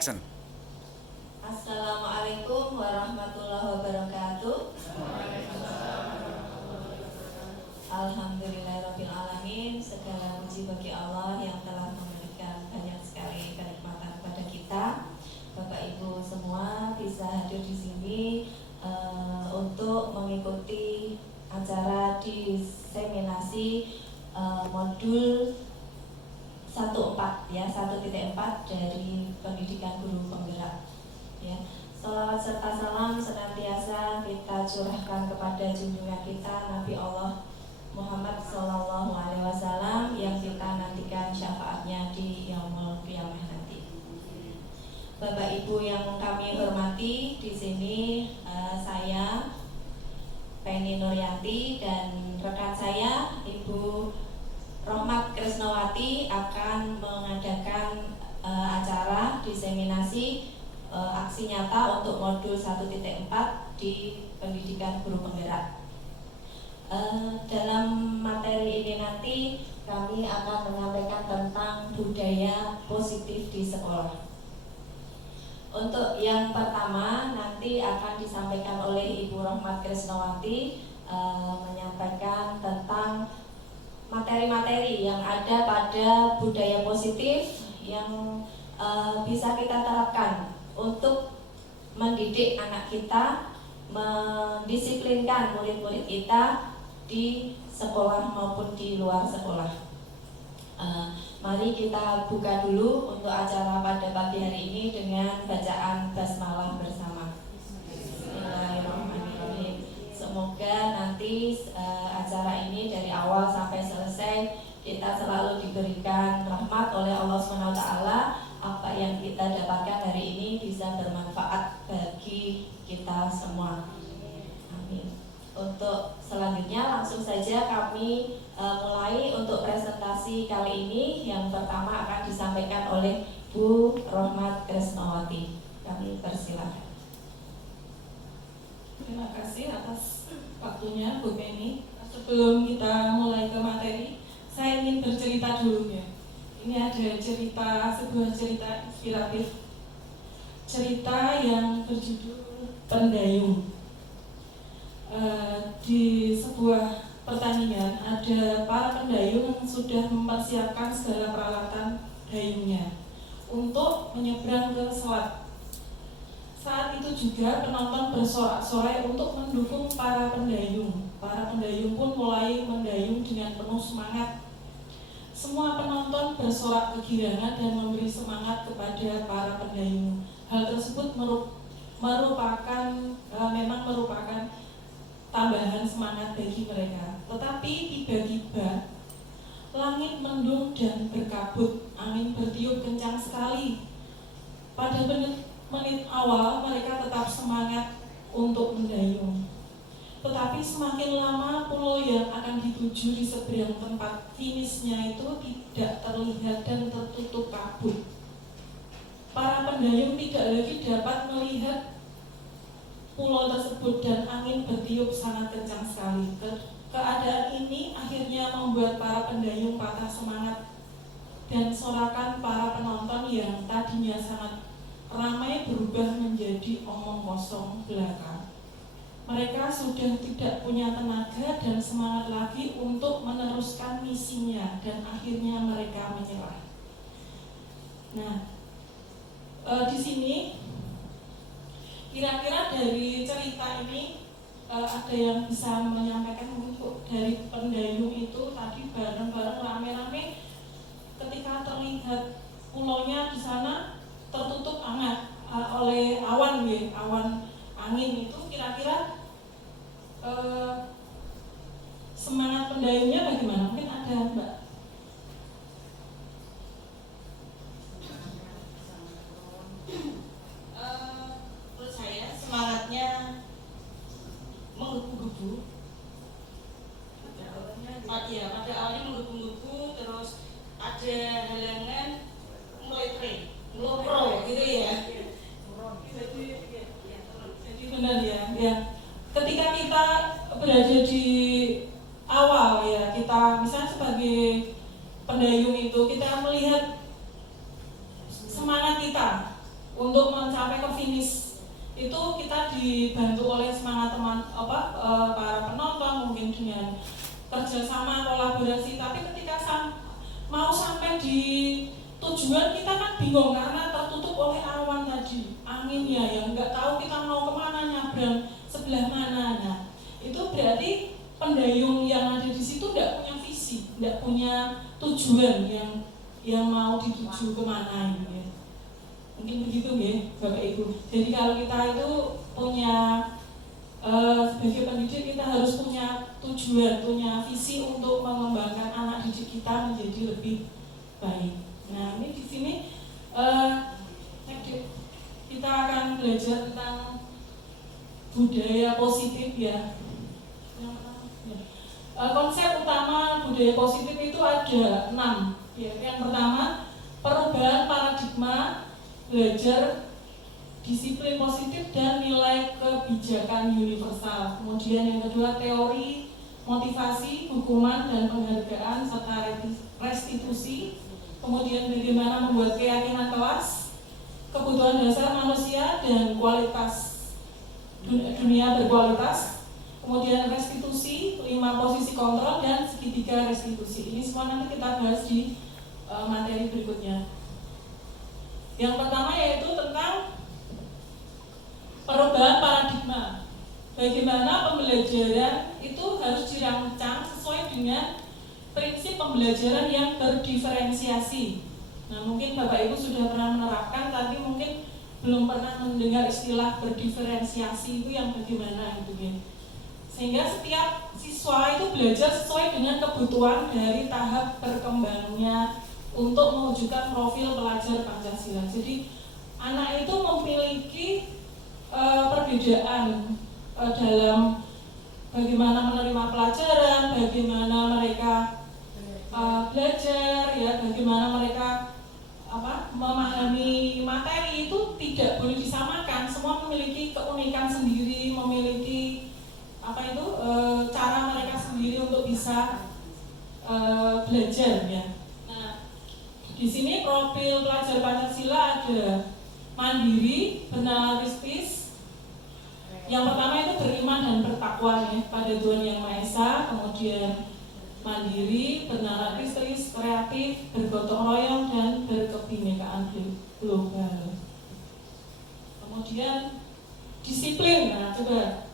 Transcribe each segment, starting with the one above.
Assalamualaikum warahmatullahi wabarakatuh. Alhamdulillahirrabbilalamin. Segala puji bagi Allah yang telah memberikan banyak sekali kenikmatan kepada kita. Bapak Ibu semua bisa hadir di sini untuk mengikuti acara diseminasi modul 1.4 ya, 1.4 dari pendidikan guru penggerak ya. Salawat serta salam senantiasa kita curahkan kepada junjungan kita Nabi Allah Muhammad Sallallahu Alaihi Wasallam yang kita nantikan syafaatnya di yaumul qiyamah nanti. Bapak Ibu yang kami hormati, di sini saya Penny Nuryanti dan rekan saya Ibu Rohmat Krisnawati akan mengadakan acara diseminasi aksi nyata untuk modul 1.4 di pendidikan guru penggerak. Dalam materi ini nanti kami akan menyampaikan tentang budaya positif di sekolah. Untuk yang pertama nanti akan disampaikan oleh Ibu Rohmat Krisnawati, menyampaikan tentang materi-materi yang ada pada budaya positif yang bisa kita terapkan untuk mendidik anak kita, mendisiplinkan murid-murid kita di sekolah maupun di luar sekolah. Mari kita buka dulu untuk acara pada pagi hari ini dengan bacaan basmalah bersama. Bismillahirrahmanirrahim. Semoga nanti acara ini dari awal sampai selesai kita selalu diberikan rahmat oleh Allah SWT. Apa yang kita dapatkan hari ini bisa bermanfaat bagi kita semua. Amin. Untuk selanjutnya langsung saja kami mulai untuk presentasi kali ini. Yang pertama akan disampaikan oleh Bu Rohmat Krisnawati. Kami persilakan. Terima kasih atas waktunya Bu Penny. Sebelum kita mulai ke materi, saya ingin bercerita dulu ya. Ini ada sebuah cerita inspiratif. Cerita yang berjudul Pendayung. Di sebuah pertandingan ada para pendayung yang sudah mempersiapkan segala peralatan dayungnya untuk menyeberang ke selat. Saat itu juga penonton bersorak-sorai untuk mendukung para pendayung. Para pendayung pun mulai mendayung dengan penuh semangat. Semua penonton bersorak kegirangan dan memberi semangat kepada para pendayung. Hal tersebut memang merupakan tambahan semangat bagi mereka. Tetapi tiba-tiba langit mendung dan berkabut, angin bertiup kencang sekali. Pada menit awal mereka tetap semangat untuk mendayung. Tetapi semakin lama pulau yang akan dituju di seberang tempat finishnya itu tidak terlihat dan tertutup kabut. Para pendayung tidak lagi dapat melihat pulau tersebut dan angin bertiup sangat kencang sekali. Keadaan ini akhirnya membuat para pendayung patah semangat dan sorakan para penonton yang tadinya sangat ramai berubah menjadi omong kosong belaka. Mereka sudah tidak punya tenaga dan semangat lagi untuk meneruskan misinya dan akhirnya mereka menyerah. Nah, di sini kira-kira dari cerita ini ada yang bisa menyampaikan untuk dari pendayung itu tadi bareng-bareng rame-rame ketika terlihat pulaunya di sana tertutup hangat oleh awan ya, awan angin itu kira-kira semangat pendayungnya bagaimana? Mungkin ada Mbak. Menurut saya semangatnya menggebu-gebu. Pada awalnya menggebu-gebu, terus ada halangan mulai train, untuk mencapai ke finish. Itu kita dibantu oleh semangat para penonton, mungkin dengan kerjasama kolaborasi. Tapi ketika mau sampai di tujuan, kita kan bingung karena tertutup oleh awan tadi, angin ya, yang nggak tahu kita mau kemana, nyabrang sebelah mana. Nah, itu berarti pendayung yang ada di situ nggak punya visi, nggak punya tujuan yang mau dituju kemana gitu ya. Mungkin begitu ya Bapak Ibu. Jadi kalau kita itu punya sebagai pendidik, kita harus punya tujuan, punya visi untuk mengembangkan anak didik kita menjadi lebih baik. Nah, ini di sini kita akan belajar tentang budaya positif ya. Konsep utama budaya positif itu ada 6. Ya, yang pertama, perubahan paradigma, belajar disiplin positif dan nilai kebijakan universal. Kemudian yang kedua, teori, motivasi, hukuman dan penghargaan serta restitusi. Kemudian bagaimana membuat keyakinan kelas, kebutuhan dasar manusia dan kualitas dunia berkualitas. Kemudian restitusi, 5 posisi kontrol dan segitiga restitusi. Ini semua nanti kita bahas di materi berikutnya. Yang pertama yaitu tentang perubahan paradigma. Bagaimana pembelajaran itu harus dirancang sesuai dengan prinsip pembelajaran yang berdiferensiasi. Nah, mungkin Bapak Ibu sudah pernah menerapkan, tapi mungkin belum pernah mendengar istilah berdiferensiasi itu yang bagaimana gitu ya. Sehingga setiap siswa itu belajar sesuai dengan kebutuhan dari tahap berkembangnya untuk mewujudkan profil pelajar Pancasila. Jadi anak itu memiliki perbedaan dalam bagaimana menerima pelajaran, bagaimana mereka belajar, ya, bagaimana mereka memahami materi itu tidak boleh disamakan. Semua memiliki keunikan sendiri, memiliki cara mereka sendiri untuk bisa belajar ya. Nah, di sini profil pelajar Pancasila ada mandiri, bernalaristis. Yang pertama itu beriman dan bertakwa ya, pada Tuhan Yang Maha Esa. Kemudian mandiri, bernalaristis, kreatif, bergotong royong dan berkebinekaan global. Kemudian disiplin. Nah, coba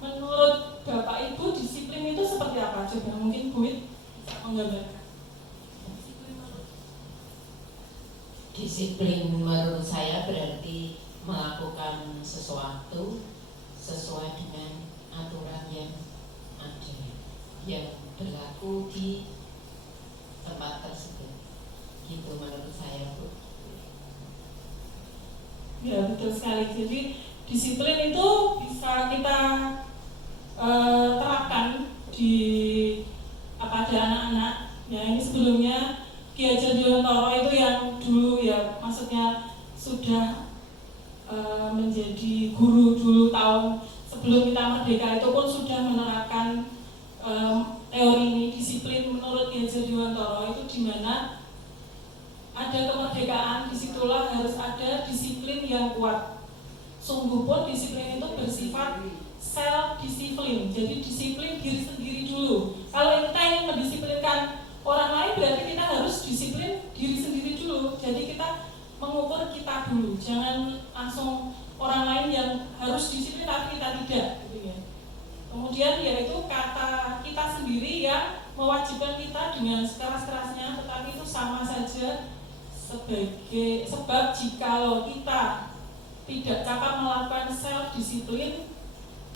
menurut Bapak Ibu disiplin itu seperti apa? Coba mungkin Bu Wit bisa menggambarkan. Disiplin menurut saya berarti melakukan sesuatu sesuai dengan aturan yang ada, yang berlaku di tempat tersebut. Gitu menurut saya, Bu. Ya, betul sekali. Jadi disiplin itu bisa kita terapkan pada anak-anak. Ya, ini sebelumnya Ki Hajar Dewantara itu yang dulu ya, maksudnya sudah menjadi guru dulu tahun sebelum kita merdeka itu pun sudah menerapkan teori ini, disiplin menurut Ki Hajar Dewantara itu di mana ada kemerdekaan, disitulah harus ada disiplin yang kuat. Sungguh pun disiplin itu bersifat self-disiplin, jadi disiplin diri sendiri dulu. Kalau kita ingin mendisiplinkan orang lain, berarti kita harus disiplin diri sendiri dulu. Jadi kita mengukur kita dulu, jangan langsung orang lain yang harus disiplin tapi kita tidak, gitu ya. Kemudian yaitu kata kita sendiri yang mewajibkan kita dengan sekeras-kerasnya, tetapi itu sama saja sebab jikalau kita tidak dapat melakukan self-disiplin,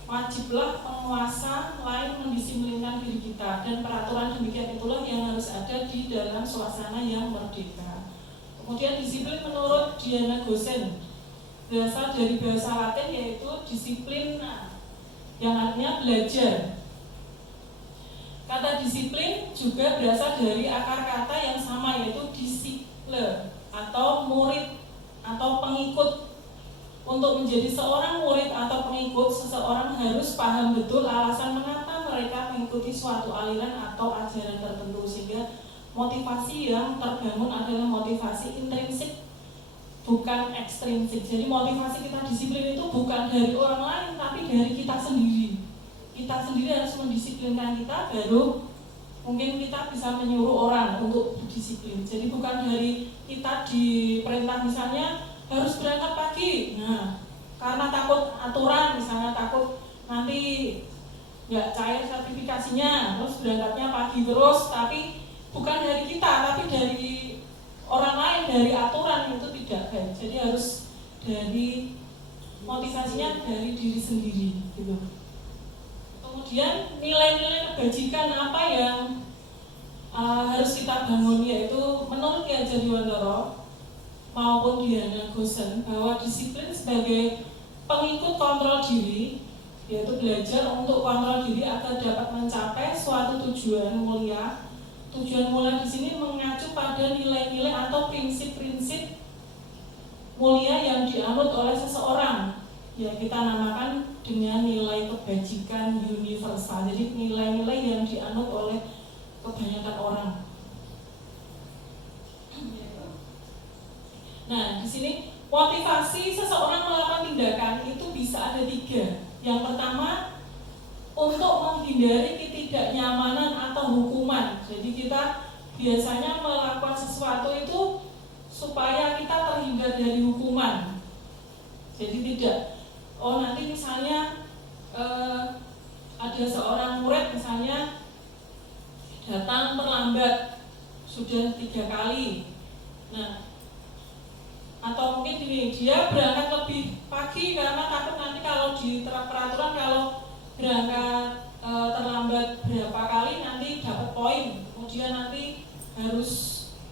wajiblah penguasa lain mendisiplinkan diri kita, dan peraturan demikian itulah yang harus ada di dalam suasana yang merdeka. Kemudian disiplin menurut Diana Gosen berasal dari bahasa Latin yaitu disiplina, yang artinya belajar. Kata disiplin juga berasal dari akar kata yang sama yaitu disiple atau murid atau pengikut. Untuk menjadi seorang murid atau pengikut, seseorang harus paham betul alasan mengapa mereka mengikuti suatu aliran atau ajaran tertentu, sehingga motivasi yang terbangun adalah motivasi intrinsik bukan ekstrinsik. Jadi motivasi kita disiplin itu bukan dari orang lain, tapi dari kita sendiri. Kita sendiri harus mendisiplinkan kita, baru mungkin kita bisa menyuruh orang untuk berdisiplin. Jadi bukan dari kita diperintah misalnya harus berangkat pagi. Nah, karena takut aturan, misalnya takut nanti nggak cair sertifikasinya, terus berangkatnya pagi terus, tapi bukan dari kita, tapi dari orang lain, dari aturan, itu tidak baik. Jadi harus dari motivasinya dari diri sendiri gitu. Kemudian nilai-nilai kebajikan apa yang harus kita bangun, yaitu menurut Ki Hajar Dewantara maupun Diana Gosen, bahwa disiplin sebagai pengikut kontrol diri, yaitu belajar untuk kontrol diri agar dapat mencapai suatu tujuan mulia. Tujuan mulia di sini mengacu pada nilai-nilai atau prinsip-prinsip mulia yang dianut oleh seseorang, yang kita namakan dengan nilai kebajikan universal. Jadi nilai-nilai yang dianut oleh kebanyakan orang. Nah, di sini motivasi seseorang melakukan tindakan itu bisa ada 3. Yang pertama, untuk menghindari ketidaknyamanan atau hukuman. Jadi kita biasanya melakukan sesuatu itu supaya kita terhindar dari hukuman. Jadi tidak, nanti misalnya ada seorang murid misalnya datang terlambat sudah 3 kali. Nah, atau mungkin gini, dia berangkat lebih pagi karena takut nanti kalau di peraturan kalau berangkat terlambat berapa kali nanti dapat poin, kemudian nanti harus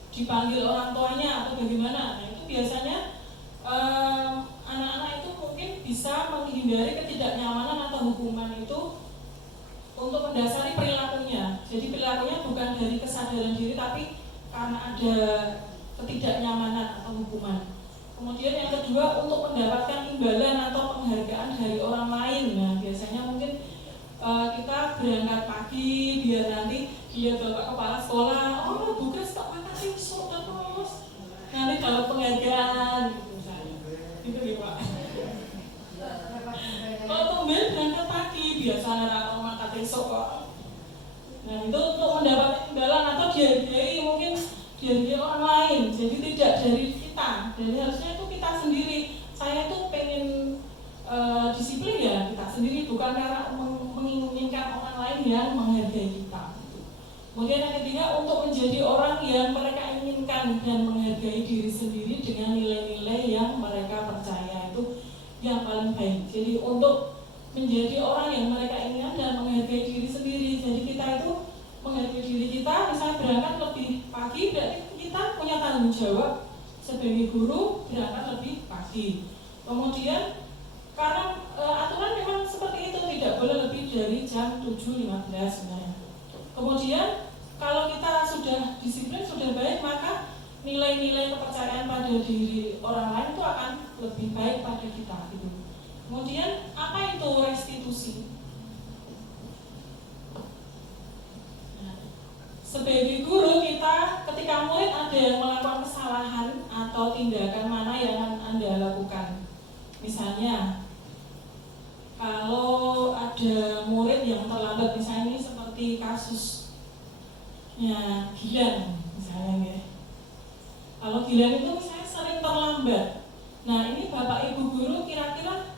dipanggil orang tuanya atau bagaimana. Nah, itu biasanya anak-anak itu mungkin bisa menghindari ketidaknyamanan atau hukuman itu untuk mendasari perilakunya. Jadi perilakunya bukan dari kesadaran diri, tapi karena ada ketidaknyamanan atau hukuman. Kemudian yang kedua, untuk mendapatkan imbalan atau penghargaan dari orang lain. Nah, biasanya mungkin kita berangkat pagi biar nanti dia bapak kepala sekolah, oh Bu Kris kok makan sisuk terus, nanti dapat penghargaan gitu Pak. Kalau tumben berangkat pagi biasanya orang makan sisuk kok. Nah, itu untuk mendapatkan imbalan atau dihargai, mungkin dihargai orang lain. Jadi tidak dari kita. Jadi harusnya itu kita sendiri. Saya itu pengen disiplin ya kita sendiri, bukan karena menginginkan orang lain yang menghargai kita. Kemudian yang ketiga, untuk menjadi orang yang mereka inginkan dan menghargai diri sendiri dengan nilai-nilai yang mereka percaya, itu yang paling baik. Jadi untuk menjadi orang yang mereka inginkan dan menghargai diri sendiri. Jadi kita itu menghargai diri kita, misalnya berangkat lebih pagi, berarti kita punya tanggung jawab sebagai guru berangkat lebih pagi. Kemudian karena aturan memang seperti itu, tidak boleh lebih dari jam 7.15 sebenarnya. Kemudian kalau kita sudah disiplin, sudah baik, maka nilai-nilai kepercayaan pada diri orang lain itu akan lebih baik pada kita gitu. Kemudian apa itu restitusi? Sebagai guru kita, ketika murid ada yang melakukan kesalahan atau tindakan mana yang akan Anda lakukan. Misalnya, kalau ada murid yang terlambat, misalnya ini seperti kasusnya Gilang, misalnya ya. Kalau Gilang itu misalnya sering terlambat. Nah, ini Bapak Ibu guru kira-kira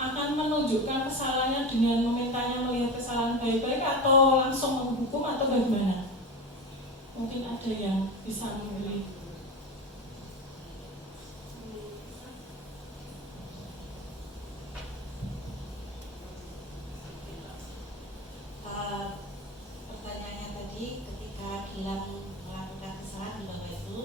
akan menunjukkan kesalahannya dengan memintanya melihat kesalahan baik-baik atau langsung menghukum atau bagaimana? Mungkin ada yang bisa memberi. Pertanyaannya tadi ketika Gilang melakukan kesalahan di bawah itu,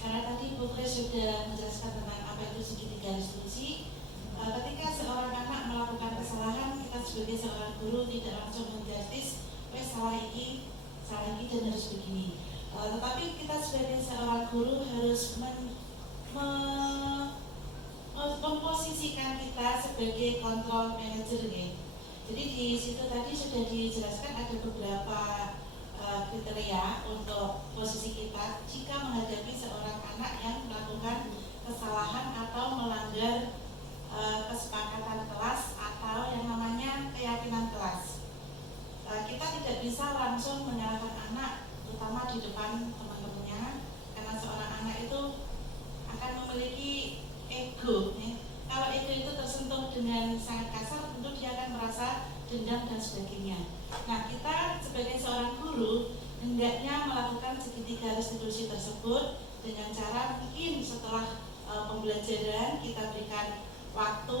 karena tadi Bu Kris sudah menjelaskan tentang apa itu segitiga restitusi. Ketika seorang anak melakukan kesalahan, kita sebagai seorang guru tidak langsung menjustis, salah ini dan harus begini. Tetapi kita sebagai seorang guru harus memposisikan kita sebagai kontrol manager ya. Jadi di situ tadi sudah dijelaskan ada beberapa kriteria untuk posisi kita jika menghadapi seorang anak yang melakukan kesalahan atau melanggar kesepakatan kelas atau yang namanya keyakinan kelas. Kita tidak bisa langsung menyalahkan anak, terutama di depan teman-temannya, karena seorang anak itu akan memiliki ego. Kalau ego itu tersentuh dengan sangat kasar, tentu dia akan merasa dendam dan sebagainya. Nah, kita sebagai seorang guru hendaknya melakukan segitiga restitusi tersebut dengan cara mungkin setelah pembelajaran kita berikan waktu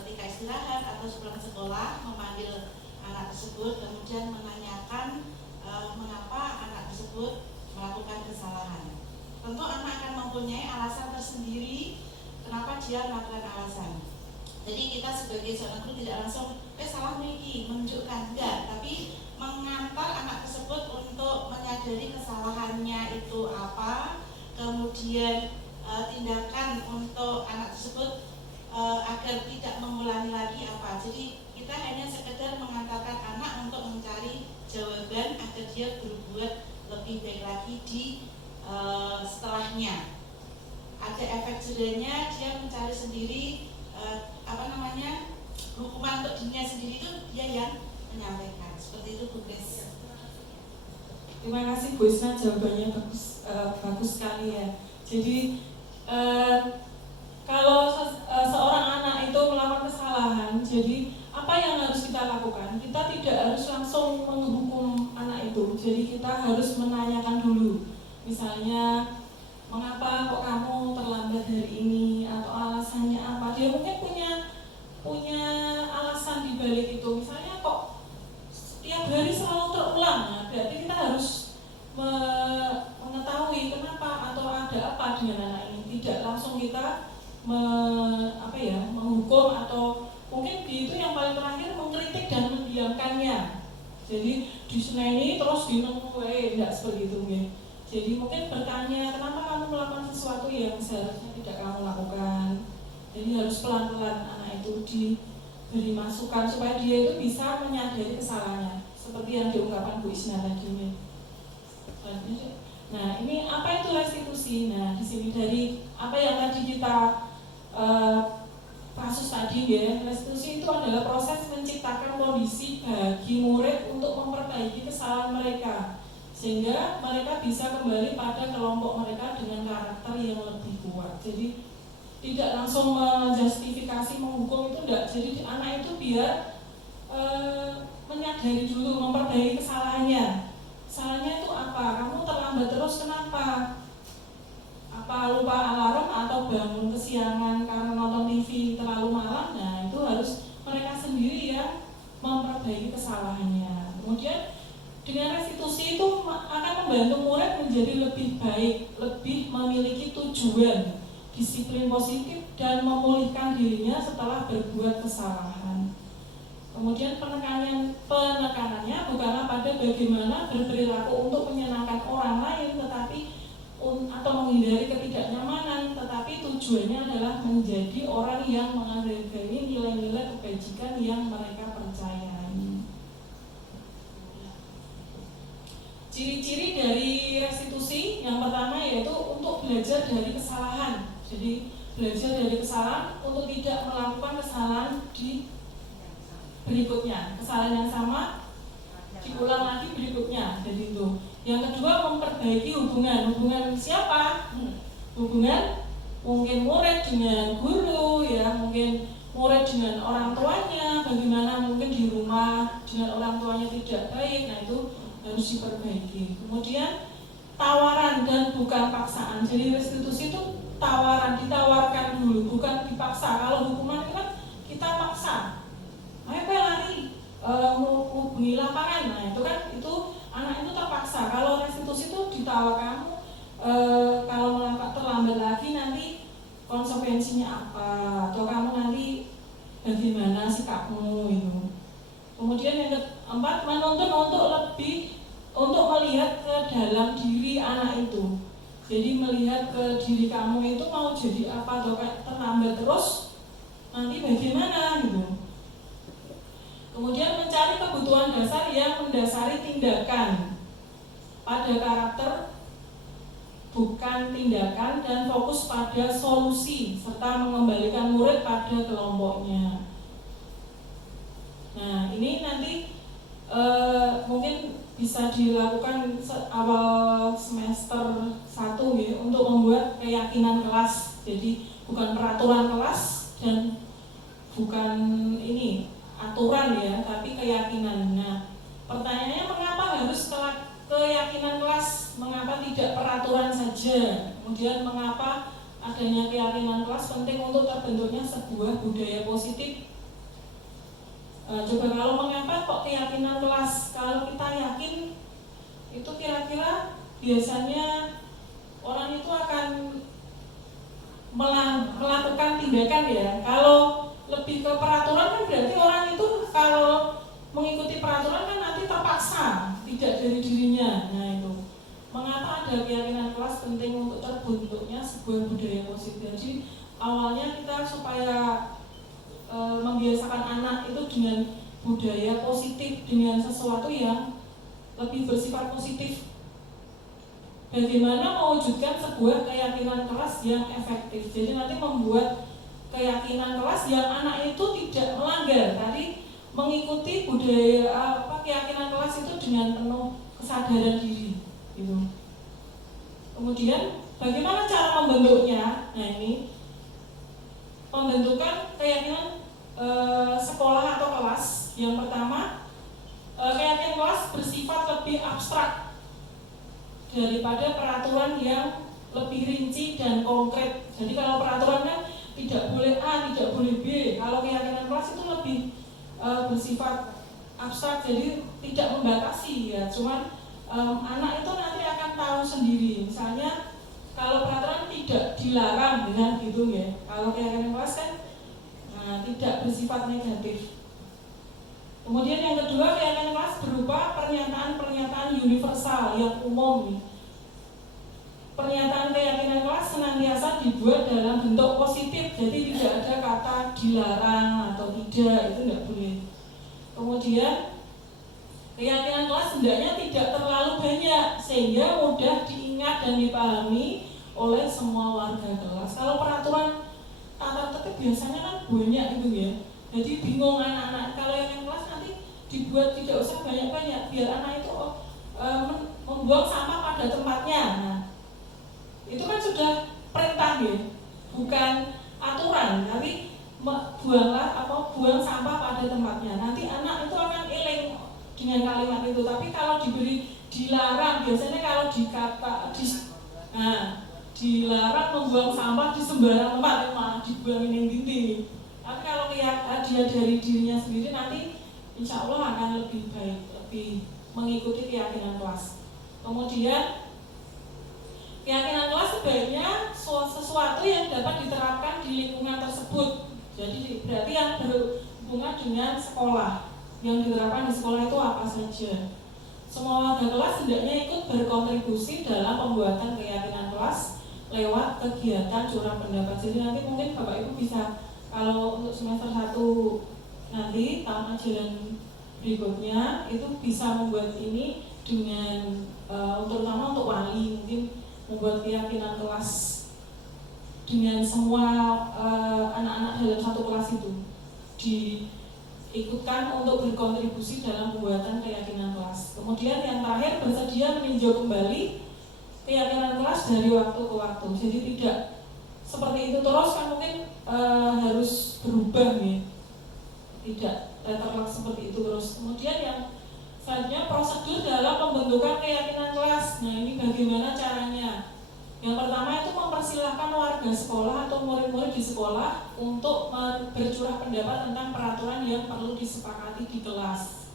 ketika istirahat atau sebelum sekolah, memanggil anak tersebut, kemudian menanyakan mengapa anak tersebut melakukan kesalahan. Tentu anak akan mempunyai alasan tersendiri kenapa dia melakukan alasan. Jadi kita sebagai seorang guru tidak langsung salah Miki menunjukkan, enggak, tapi mengantar anak tersebut untuk menyadari kesalahannya itu apa, kemudian tindakan untuk anak tersebut agar tidak mengulangi lagi apa. Jadi kita hanya sekedar mengantarkan anak untuk mencari jawaban agar dia berbuat lebih baik lagi di setelahnya. Ada efek jerahnya, dia mencari sendiri hukuman untuk dirinya sendiri, itu dia yang menyampaikan. Seperti itu Bu Grace. Terima kasih Bu Isna, jawabannya bagus sekali ya. Jadi kalau seorang anak itu melakukan kesalahan, jadi apa yang harus kita lakukan? Kita tidak harus langsung menghukum anak itu. Jadi kita harus menanyakan dulu. Misalnya, mengapa kok kamu terlambat hari ini, atau alasannya apa? Dia mungkin punya alasan di balik itu. Misalnya kok setiap hari selalu terulang, nah, berarti kita harus mengetahui kenapa atau ada apa dengan anak ini. Tidak langsung kita menghukum, atau mungkin itu yang paling terakhir mengkritik dan mendiamkannya. Jadi diseneni terus dinengwe, tidak seperti itu ya. Jadi mungkin bertanya, kenapa kamu melakukan sesuatu yang seharusnya tidak kamu lakukan. Jadi harus pelan-pelan anak itu diberi masukan supaya dia itu bisa menyadari kesalahannya, seperti yang diungkapkan Bu Isna tadi. Nah, ini apa itu restitusi? Nah, di sini dari apa yang tadi kita kasus tadi ya, restitusi itu adalah proses menciptakan kondisi bagi murid untuk memperbaiki kesalahan mereka, sehingga mereka bisa kembali pada kelompok mereka dengan karakter yang lebih kuat. Jadi tidak langsung menjustifikasi, menghukum, itu enggak. Jadi anak itu biar menyadari dulu, memperbaiki kesalahannya. Kesalahannya itu apa? Kamu terlambat terus kenapa? Apa lupa alarm atau bangun kesiangan karena nonton TV terlalu malam? Nah, itu harus mereka sendiri yang memperbaiki kesalahannya. Kemudian dengan restitusi itu akan membantu murid menjadi lebih baik, lebih memiliki tujuan, disiplin positif, dan memulihkan dirinya setelah berbuat kesalahan. Kemudian penekanannya bukanlah pada bagaimana berperilaku untuk menyenangkan orang lain, atau menghindari ketidaknyamanan, tetapi tujuannya adalah menjadi orang yang menghargai nilai-nilai kebajikan yang mereka percayai. Ciri-ciri dari restitusi yang pertama yaitu untuk belajar dari kesalahan. Jadi belajar dari kesalahan untuk tidak melakukan kesalahan di berikutnya. Kesalahan yang sama diulang lagi berikutnya. Jadi itu. Yang kedua, memperbaiki hubungan siapa? Hubungan mungkin murid dengan guru, ya, mungkin murid dengan orang tuanya, bagaimana mungkin di rumah dengan orang tuanya tidak baik, nah itu harus diperbaiki. Kemudian tawaran dan bukan paksaan. Jadi restitusi itu tawaran, ditawarkan dulu, bukan dipaksa. Kalau hukuman itu kan kita paksa, ayo lari, menghubungi lapangan, nah itu kan anak itu terpaksa. Kalau restitusi itu ditawar, kamu kalau terlambat lagi nanti konsekuensinya apa, atau kamu nanti bagaimana sikapmu itu. Kemudian yang keempat, menuntun untuk melihat ke dalam diri anak itu. Jadi melihat ke diri kamu itu mau jadi apa, atau terlambat terus nanti bagaimana gitu. Kemudian mencari kebutuhan dasar yang mendasari tindakan pada karakter bukan tindakan, dan fokus pada solusi serta mengembalikan murid pada kelompoknya. Nah, ini nanti mungkin bisa dilakukan awal semester 1 ya, untuk membuat keyakinan kelas. Jadi bukan peraturan kelas dan bukan ini aturan ya, tapi keyakinan. Nah, pertanyaannya mengapa harus keyakinan kelas? Mengapa tidak peraturan saja? Kemudian mengapa adanya keyakinan kelas penting untuk terbentuknya sebuah budaya positif? Coba kalau mengapa kok keyakinan kelas? Kalau kita yakin itu kira-kira biasanya orang itu akan melakukan tindakan ya. Kalau lebih ke peraturan kan berarti orang itu kalau mengikuti peraturan kan nanti terpaksa, tidak dari dirinya. Nah itu mengapa ada keyakinan kelas penting untuk terbentuknya sebuah budaya positif. Jadi awalnya kita supaya membiasakan anak itu dengan budaya positif, dengan sesuatu yang lebih bersifat positif. Bagaimana mewujudkan sebuah keyakinan kelas yang efektif? Jadi nanti membuat keyakinan kelas yang anak itu tidak melanggar. Tadi mengikuti budaya keyakinan kelas itu dengan penuh kesadaran diri gitu. Kemudian bagaimana cara membentuknya? Nah ini pembentukan keyakinan sekolah atau kelas. Yang pertama, keyakinan kelas bersifat lebih abstrak daripada peraturan yang lebih rinci dan konkret. Jadi kalau peraturan kan tidak boleh A, tidak boleh B. Kalau keyakinan kelas itu lebih bersifat abstrak, jadi tidak membatasi ya. Cuman anak itu nanti akan tahu sendiri. Misalnya kalau peraturan tidak dilarang dengan gitu ya. Kalau keyakinan kelas kan tidak bersifat negatif. Kemudian yang kedua, keyakinan kelas berupa pernyataan-pernyataan universal yang umum. Pernyataan keyakinan kelas senantiasa dibuat dalam bentuk positif, jadi tidak ada kata dilarang atau tidak, itu tidak boleh. Kemudian keyakinan kelas hendaknya tidak terlalu banyak sehingga mudah diingat dan dipahami oleh semua warga kelas. Kalau peraturan tata tertib biasanya kan banyak itu ya, jadi bingung anak-anak. Kalau yang kelas nanti dibuat tidak usah banyak-banyak, biar anak itu membuang sampah pada tempatnya. Nah, itu kan sudah perintah ya, bukan aturan, tapi buang sampah pada tempatnya. Nanti anak itu akan eling dengan kalimat itu. Tapi kalau dilarang, biasanya kalau dilarang membuang sampah di sembarang tempat, malah dibuang yang dinding. Tapi kalau dia dari dirinya sendiri, nanti insya Allah akan lebih baik, lebih mengikuti keyakinan kelas. Kemudian keyakinan kelas sebaiknya sesuatu yang dapat diterapkan di lingkungan tersebut. Jadi berarti yang berhubungan dengan sekolah, yang diterapkan di sekolah itu apa saja. Semua warga kelas hendaknya ikut berkontribusi dalam pembuatan keyakinan kelas lewat kegiatan curah pendapat. Jadi nanti mungkin Bapak Ibu bisa, kalau untuk semester 1 nanti tahun ajaran berikutnya itu bisa membuat ini dengan terutama untuk wali, mungkin membuat keyakinan kelas dengan semua anak-anak dalam satu kelas itu diikutkan untuk berkontribusi dalam pembuatan keyakinan kelas. Kemudian yang terakhir, bersedia meninjau kembali keyakinan kelas dari waktu ke waktu. Jadi tidak seperti itu terus, kan mungkin harus berubah ya. Tidak terlalu seperti itu terus. Kemudian yang selanjutnya, prosedur dalam pembentukan keyakinan kelas. Nah ini bagaimana caranya? Yang pertama itu mempersilahkan warga sekolah atau murid-murid di sekolah untuk bercurah pendapat tentang peraturan yang perlu disepakati di kelas.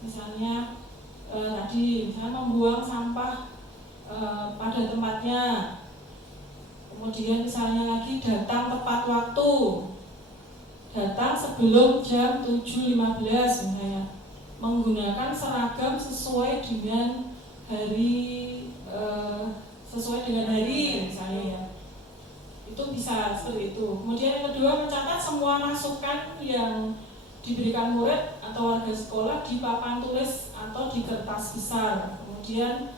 Misalnya misalnya membuang sampah pada tempatnya. Kemudian misalnya lagi datang tepat waktu, datang sebelum jam 7.15 misalnya, menggunakan seragam sesuai dengan hari misalnya ya. Itu bisa seperti itu. Kemudian yang kedua, mencatat semua masukan yang diberikan murid atau warga sekolah di papan tulis atau di kertas besar. Kemudian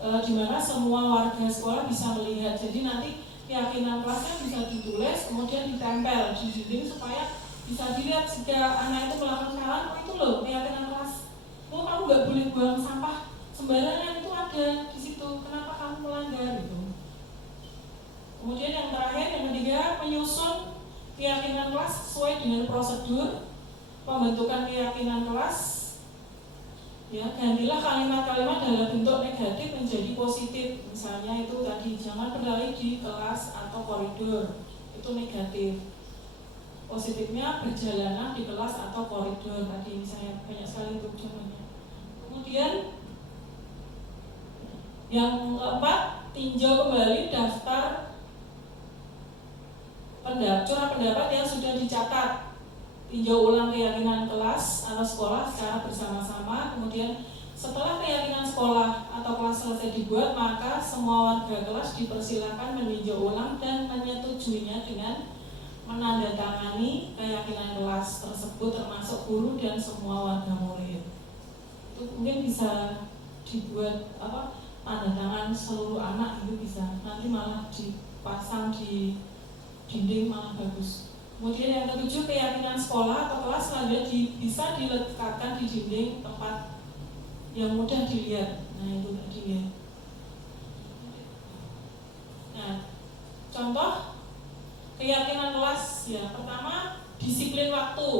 di mana semua warga sekolah bisa melihat. Jadi nanti keyakinan kelasnya bisa ditulis, kemudian ditempel di dinding supaya bisa dilihat jika anak itu melakukan kesalahan. Oh itu loh keyakinan kelas. Oh kamu nggak boleh buang sampah sembarangan, itu ada di situ. Kenapa kamu melanggar itu? Kemudian yang terakhir, yang ketiga, menyusun keyakinan kelas sesuai dengan prosedur pembentukan keyakinan kelas. Ya, gantilah kalimat-kalimat dalam bentuk negatif menjadi positif. Misalnya itu tadi, jangan berlari di kelas atau koridor, itu negatif. Positifnya berjalanlah di kelas atau koridor. Tadi misalnya banyak sekali itu contohnya. Kemudian yang keempat, tinjau kembali daftar curah pendapat yang sudah dicatat. Tinjau ulang keyakinan kelas atau sekolah secara bersama-sama. Kemudian setelah keyakinan sekolah atau kelas selesai dibuat, maka semua warga kelas dipersilakan meninjau ulang dan menyetujuinya dengan menandatangani keyakinan kelas tersebut, termasuk guru dan semua warga murid. Itu mungkin bisa dibuat tanda tangan seluruh anak, itu bisa. Nanti malah dipasang di dinding, malah bagus. Kemudian yang ketujuh, keyakinan sekolah atau kelas selanjutnya bisa diletakkan di dinding tempat yang mudah dilihat. Nah itu tadi ya. Nah contoh keyakinan kelas ya, pertama disiplin waktu.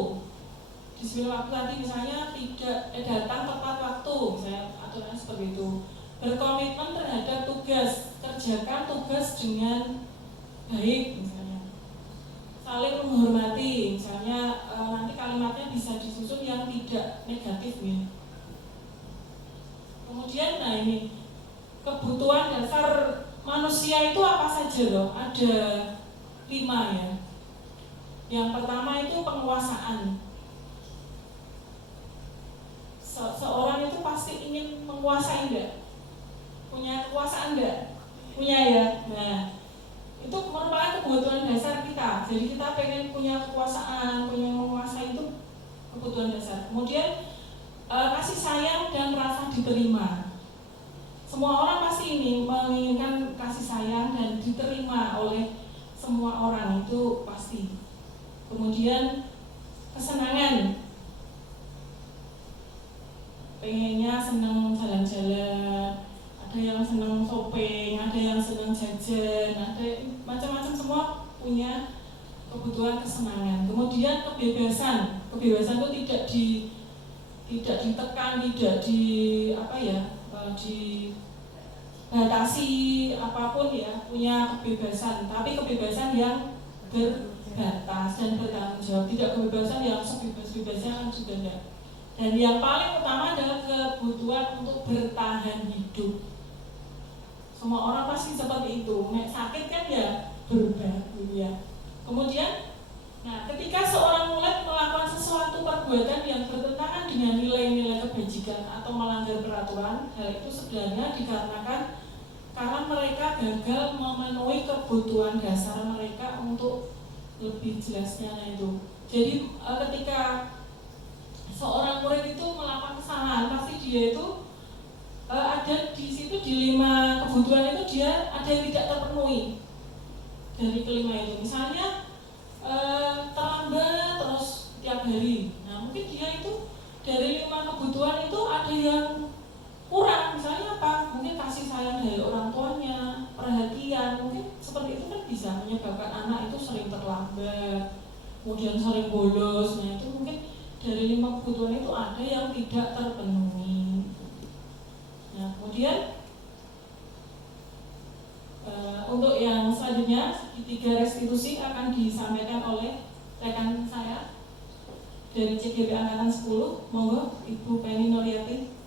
Disiplin waktu tadi misalnya tidak datang tepat waktu, misalnya aturan seperti itu. Berkomitmen terhadap tugas, kerjakan tugas dengan baik misalnya. Saling menghormati, misalnya nanti kalimatnya bisa disusun yang tidak negatif ya. Kemudian nah ini kebutuhan dasar manusia itu apa saja loh? Ada 5 ya. Yang pertama itu penguasaan. Seorang itu pasti ingin menguasai enggak? Punya kekuasaan enggak? Punya ya. Nah itu merupakan kebutuhan dasar kita. Jadi kita pengen punya kekuasaan, punya menguasai, itu kebutuhan dasar. Kemudian kasih sayang dan rasa diterima. Semua orang pasti ini menginginkan kasih sayang dan diterima oleh semua orang, itu pasti. Kemudian kesenangan, pengennya senang jalan-jalan, ada yang senang shopping, ada yang senang jajan, ada macam-macam, semua punya kebutuhan kesenangan. Kemudian kebebasan itu tidak ditekan, tidak dibatasi apapun ya, punya kebebasan, tapi kebebasan yang berbatas dan bertanggung jawab, tidak kebebasan yang sebebas-bebasnya kan juga enggak. Dan yang paling utama adalah kebutuhan untuk bertahan hidup. Semua orang pasti seperti itu. Nek sakit kan ya berubah ya. Kemudian, nah ketika seorang mulai melakukan sesuatu perbuatan yang bertentangan dengan nilai-nilai kebajikan atau melanggar peraturan, hal itu sebenarnya dikarenakan karena mereka gagal memenuhi kebutuhan dasar mereka. Untuk lebih jelasnya itu, jadi ketika seorang murid itu melakukan kesalahan, pasti dia itu ada di situ di 5 kebutuhan itu dia ada yang tidak terpenuhi dari ke-5 itu. Misalnya terlambat terus tiap hari. Nah mungkin dia itu dari 5 kebutuhan itu ada yang kurang. Misalnya apa? Mungkin kasih sayang dari orang tuanya, perhatian, mungkin seperti itu kan bisa menyebabkan anak itu sering terlambat, kemudian sering bolos. Nah itu mungkin dari 5 kebutuhan itu ada yang tidak terpenuhi. Nah kemudian untuk yang selanjutnya, 3 restitusi akan disampaikan oleh rekan saya dari CGB Angkatan 10. Monggo Ibu Penny Nuriati.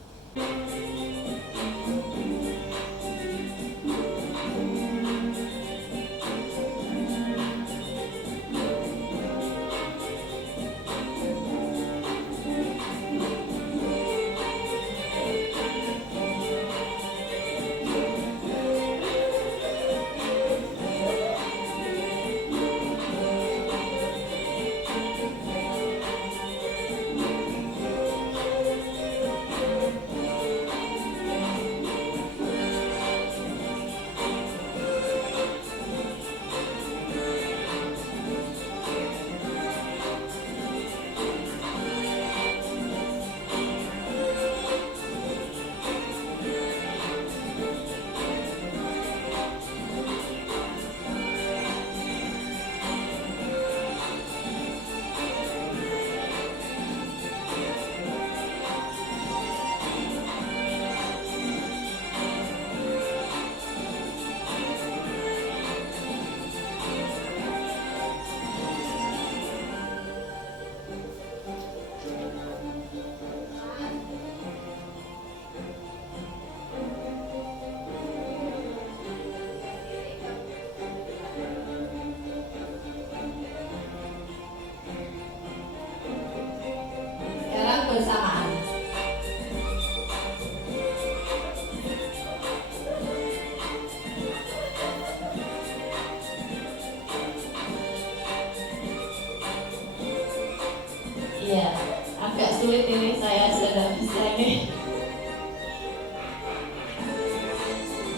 Ya, agak sulit ini, saya sudah bisa ini.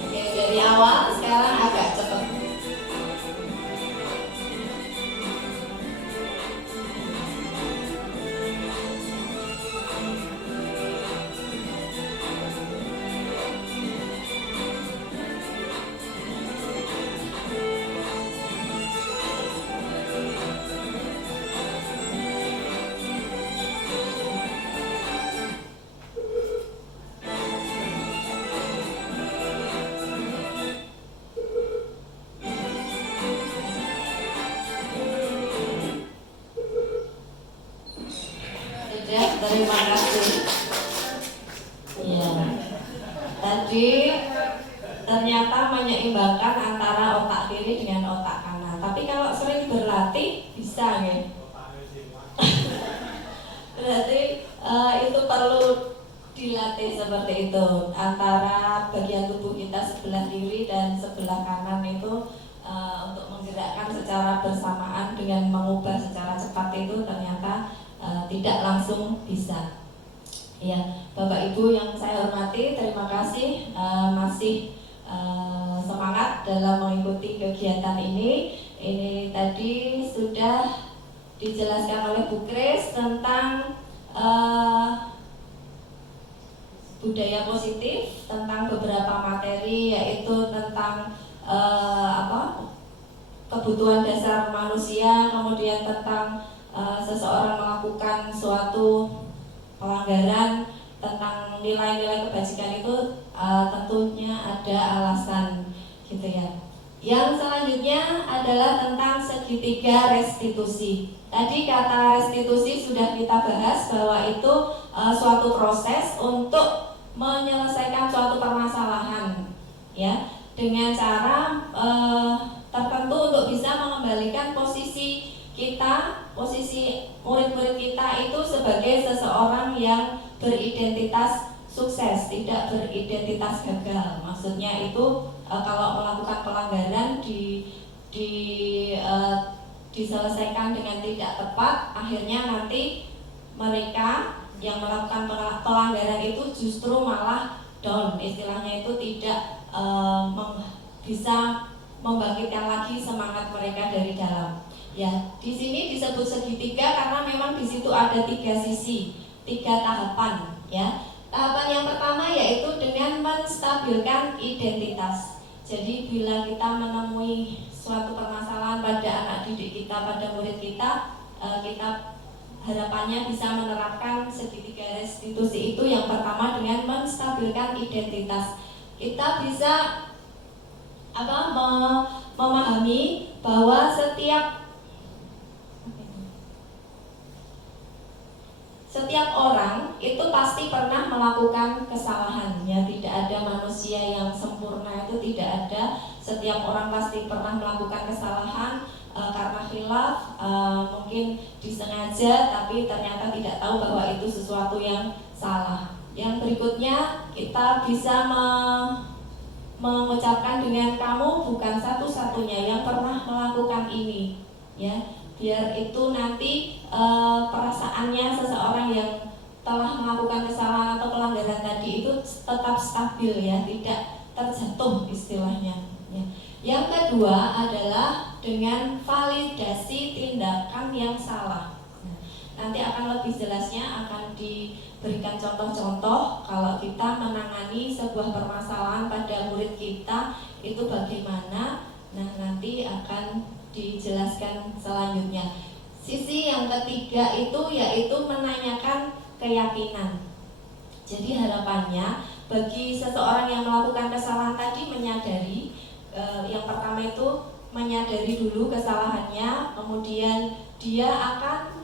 Oke, dari awal sekarang agak cepat. Sudah, terima kasih. Ya, tadi ternyata menyeimbangkan antara otak kiri dengan otak kanan. Tapi kalau sering berlatih bisa ya. Berarti itu perlu dilatih seperti itu. Antara bagian tubuh kita sebelah kiri dan sebelah kanan itu untuk menggerakkan secara bersamaan dengan mengubah secara cepat itu ternyata tidak langsung bisa. Ya, Bapak Ibu yang saya hormati, terima kasih masih semangat dalam mengikuti kegiatan ini. Ini tadi sudah dijelaskan oleh Bu Kris tentang budaya positif, tentang beberapa materi, yaitu tentang kebutuhan dasar manusia, kemudian tentang seseorang melakukan suatu pelanggaran, tentang nilai-nilai kebajikan itu tentunya ada alasan gitu ya. Yang selanjutnya adalah tentang segitiga restitusi. Tadi kata restitusi sudah kita bahas bahwa itu suatu proses untuk menyelesaikan suatu permasalahan ya, dengan cara tertentu untuk bisa mengembalikan posisi kita, posisi murid-murid kita itu sebagai seseorang yang beridentitas sukses, tidak beridentitas gagal. Maksudnya itu kalau melakukan pelanggaran diselesaikan dengan tidak tepat, akhirnya nanti mereka yang melakukan pelanggaran itu justru malah down, istilahnya itu tidak bisa membangkitkan lagi semangat mereka dari dalam. Ya, di sini disebut segitiga karena memang di situ ada 3 sisi, 3 tahapan. Ya, tahapan yang pertama yaitu dengan menstabilkan identitas. Jadi bila kita menemui suatu permasalahan pada anak didik kita, pada murid kita, kita harapannya bisa menerapkan segitiga restitusi itu. Yang pertama dengan menstabilkan identitas. Kita bisa memahami bahwa setiap orang itu pasti pernah melakukan kesalahan ya, tidak ada manusia yang sempurna, itu tidak ada. Setiap orang pasti pernah melakukan kesalahan karena khilaf, mungkin disengaja tapi ternyata tidak tahu bahwa itu sesuatu yang salah. Yang berikutnya kita bisa mengucapkan dengan kamu bukan satu-satunya yang pernah melakukan ini ya, biar itu nanti perasaannya seseorang yang telah melakukan kesalahan atau pelanggaran tadi itu tetap stabil ya, tidak terjatuh istilahnya ya. Yang kedua adalah dengan validasi tindakan yang salah. Nah, nanti akan lebih jelasnya, akan diberikan contoh-contoh kalau kita menangani sebuah permasalahan pada murid kita itu bagaimana. Nah, nanti akan dijelaskan selanjutnya. Sisi yang ketiga itu yaitu menanyakan keyakinan. Jadi harapannya bagi seseorang yang melakukan kesalahan tadi menyadari, yang pertama itu menyadari dulu kesalahannya, kemudian dia akan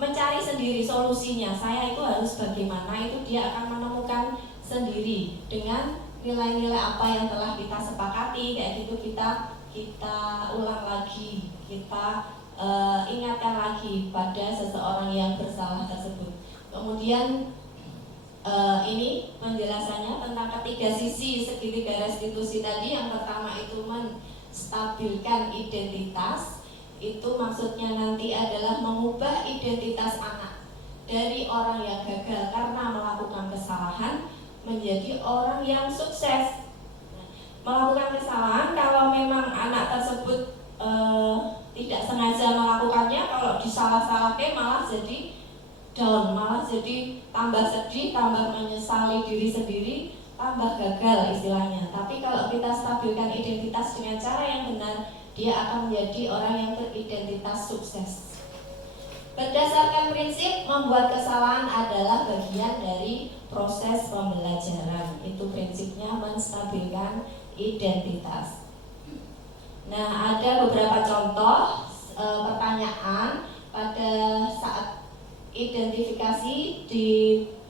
mencari sendiri solusinya. Saya itu harus bagaimana, itu dia akan menemukan sendiri dengan nilai-nilai apa yang telah kita sepakati, kayak gitu kita ulang lagi, kita ingatkan lagi pada seseorang yang bersalah tersebut. Kemudian ini penjelasannya tentang ketiga sisi segitiga restitusi tadi. Yang pertama itu menstabilkan identitas, itu maksudnya nanti adalah mengubah identitas anak dari orang yang gagal karena melakukan kesalahan menjadi orang yang sukses. Melakukan kesalahan, kalau memang anak tersebut tidak sengaja melakukannya, kalau disalah-salahkan malah jadi down, malah jadi tambah sedih, tambah menyesali diri sendiri, tambah gagal istilahnya. Tapi kalau kita stabilkan identitas dengan cara yang benar, dia akan menjadi orang yang beridentitas sukses. Berdasarkan prinsip, membuat kesalahan adalah bagian dari proses pembelajaran. Itu prinsipnya menstabilkan identitas. Nah, ada beberapa contoh pertanyaan pada saat identifikasi di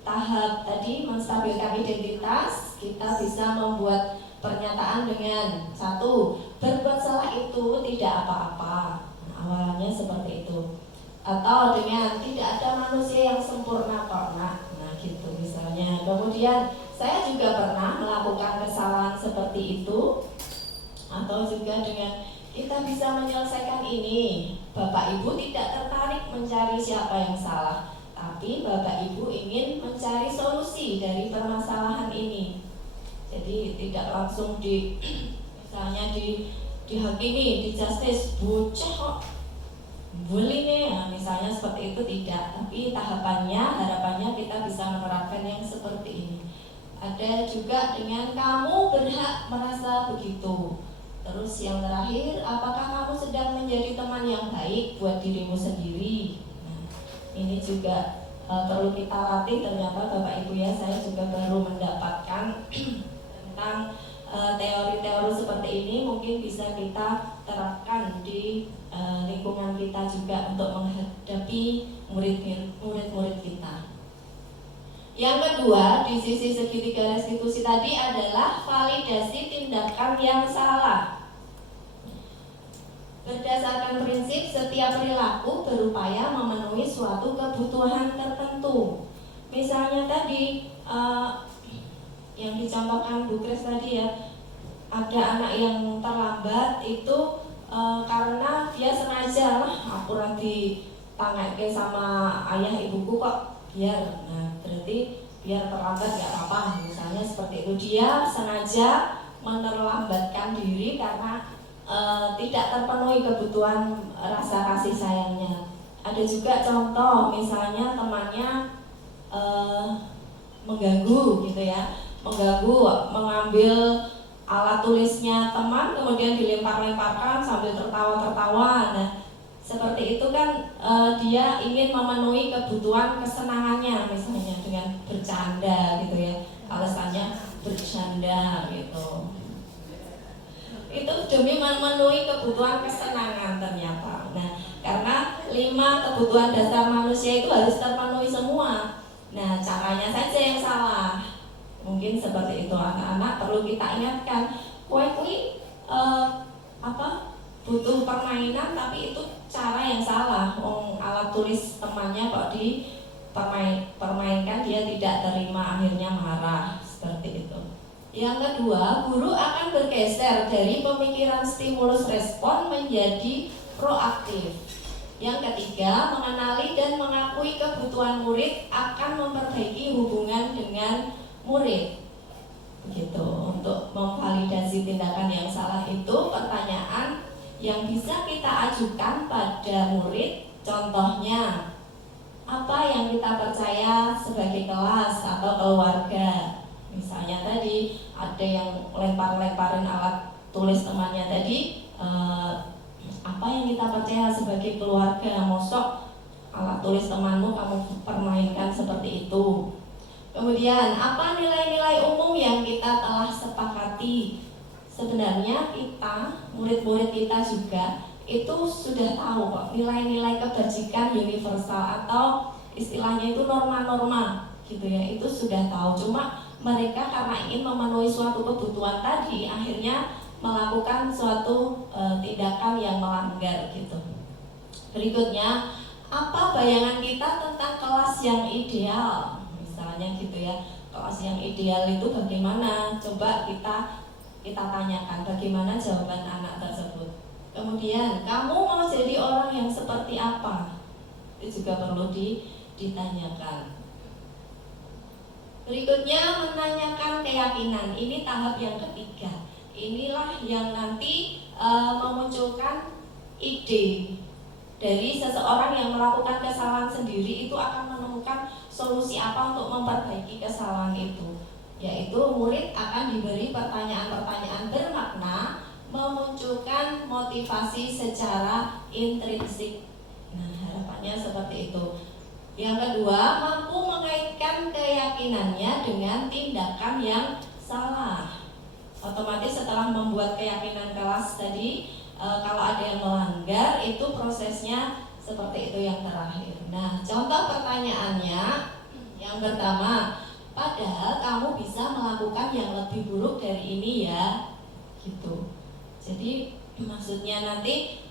tahap tadi menstabilkan identitas. Kita bisa membuat pernyataan dengan 1. Berbuat salah itu tidak apa-apa. Nah, awalannya seperti itu. Atau dengan tidak ada manusia yang sempurna kok nak. Nah gitu misalnya. Kemudian saya juga pernah melakukan kesalahan seperti itu. Atau juga dengan kita bisa menyelesaikan ini. Bapak Ibu tidak tertarik mencari siapa yang salah, tapi Bapak Ibu ingin mencari solusi dari permasalahan ini. Jadi tidak langsung misalnya dihakimi, di justice, bocah kok bully nih, nah, misalnya seperti itu tidak. Tapi tahapannya, harapannya kita bisa menerapkan yang seperti ini. Ada juga dengan kamu berhak merasa begitu. Terus yang terakhir, apakah kamu sedang menjadi teman yang baik buat dirimu sendiri? Nah, ini juga perlu kita latih. Ternyata Bapak Ibu ya, saya juga baru mendapatkan tentang teori-teori seperti ini. Mungkin bisa kita terapkan di lingkungan kita juga untuk menghadapi murid-murid kita. Yang kedua, di sisi segitiga restitusi tadi adalah validasi tindakan yang salah. Berdasarkan prinsip setiap perilaku berupaya memenuhi suatu kebutuhan tertentu. Misalnya tadi yang dicontohkan Bu Kris tadi ya, ada anak yang terlambat itu karena dia sengaja lah aku nanti tangake sama ayah ibuku kok biar, nah berarti biar terlambat gak apa-apa misalnya seperti itu. Dia sengaja menerlambatkan diri karena tidak terpenuhi kebutuhan rasa kasih sayangnya. Ada juga contoh misalnya temannya mengganggu gitu ya, mengganggu, mengambil alat tulisnya teman kemudian dilempar-lemparkan sambil tertawa-tertawa. Nah, seperti itu kan dia ingin memenuhi kebutuhan kesenangannya misalnya dengan bercanda gitu ya. Alasannya bercanda gitu. Itu demi memenuhi kebutuhan kesenangan ternyata. Nah, karena 5 kebutuhan dasar manusia itu harus terpenuhi semua. Nah, caranya saja yang salah. Mungkin seperti itu, anak-anak perlu kita ingatkan, kue-kue butuh permainan tapi itu cara yang salah. Alat tulis temannya kok dipermainkan, dia tidak terima, akhirnya marah seperti itu. Yang kedua, guru akan bergeser dari pemikiran stimulus respon menjadi proaktif. Yang ketiga, mengenali dan mengakui kebutuhan murid akan memperbaiki hubungan dengan murid. Begitu. Untuk memvalidasi tindakan yang salah itu pertanyaan yang bisa kita ajukan pada murid. Contohnya, apa yang kita percaya sebagai kelas atau keluarga? Misalnya tadi ada yang lempar-lemparin alat tulis temannya tadi, apa yang kita percaya sebagai keluarga? Mosok alat tulis temanmu kamu permainkan seperti itu. Kemudian, apa nilai-nilai umum yang kita telah sepakati? Sebenarnya kita, murid-murid kita juga itu sudah tahu kok nilai-nilai kebajikan universal atau istilahnya itu norma-norma gitu ya, itu sudah tahu. Cuma mereka karena ingin memenuhi suatu kebutuhan tadi, akhirnya melakukan suatu tindakan yang melanggar gitu. Berikutnya, apa bayangan kita tentang kelas yang ideal? Misalnya gitu ya, kelas yang ideal itu bagaimana? Coba kita tanyakan bagaimana jawaban anak tersebut. Kemudian, kamu mau jadi orang yang seperti apa? Itu juga perlu ditanyakan. Berikutnya menanyakan keyakinan. Ini tahap yang ketiga. Inilah yang nanti memunculkan ide dari seseorang yang melakukan kesalahan sendiri, itu akan menemukan solusi apa untuk memperbaiki kesalahan itu. Yaitu murid akan diberi pertanyaan-pertanyaan bermakna, memunculkan motivasi secara intrinsik. Nah, harapannya seperti itu. Yang kedua, mampu mengaitkan keyakinannya dengan tindakan yang salah. Otomatis setelah membuat keyakinan kelas tadi, kalau ada yang melanggar, itu prosesnya seperti itu yang terakhir. Nah, contoh pertanyaannya yang pertama, padahal kamu bisa melakukan yang lebih buruk dari ini ya, gitu. Jadi maksudnya nanti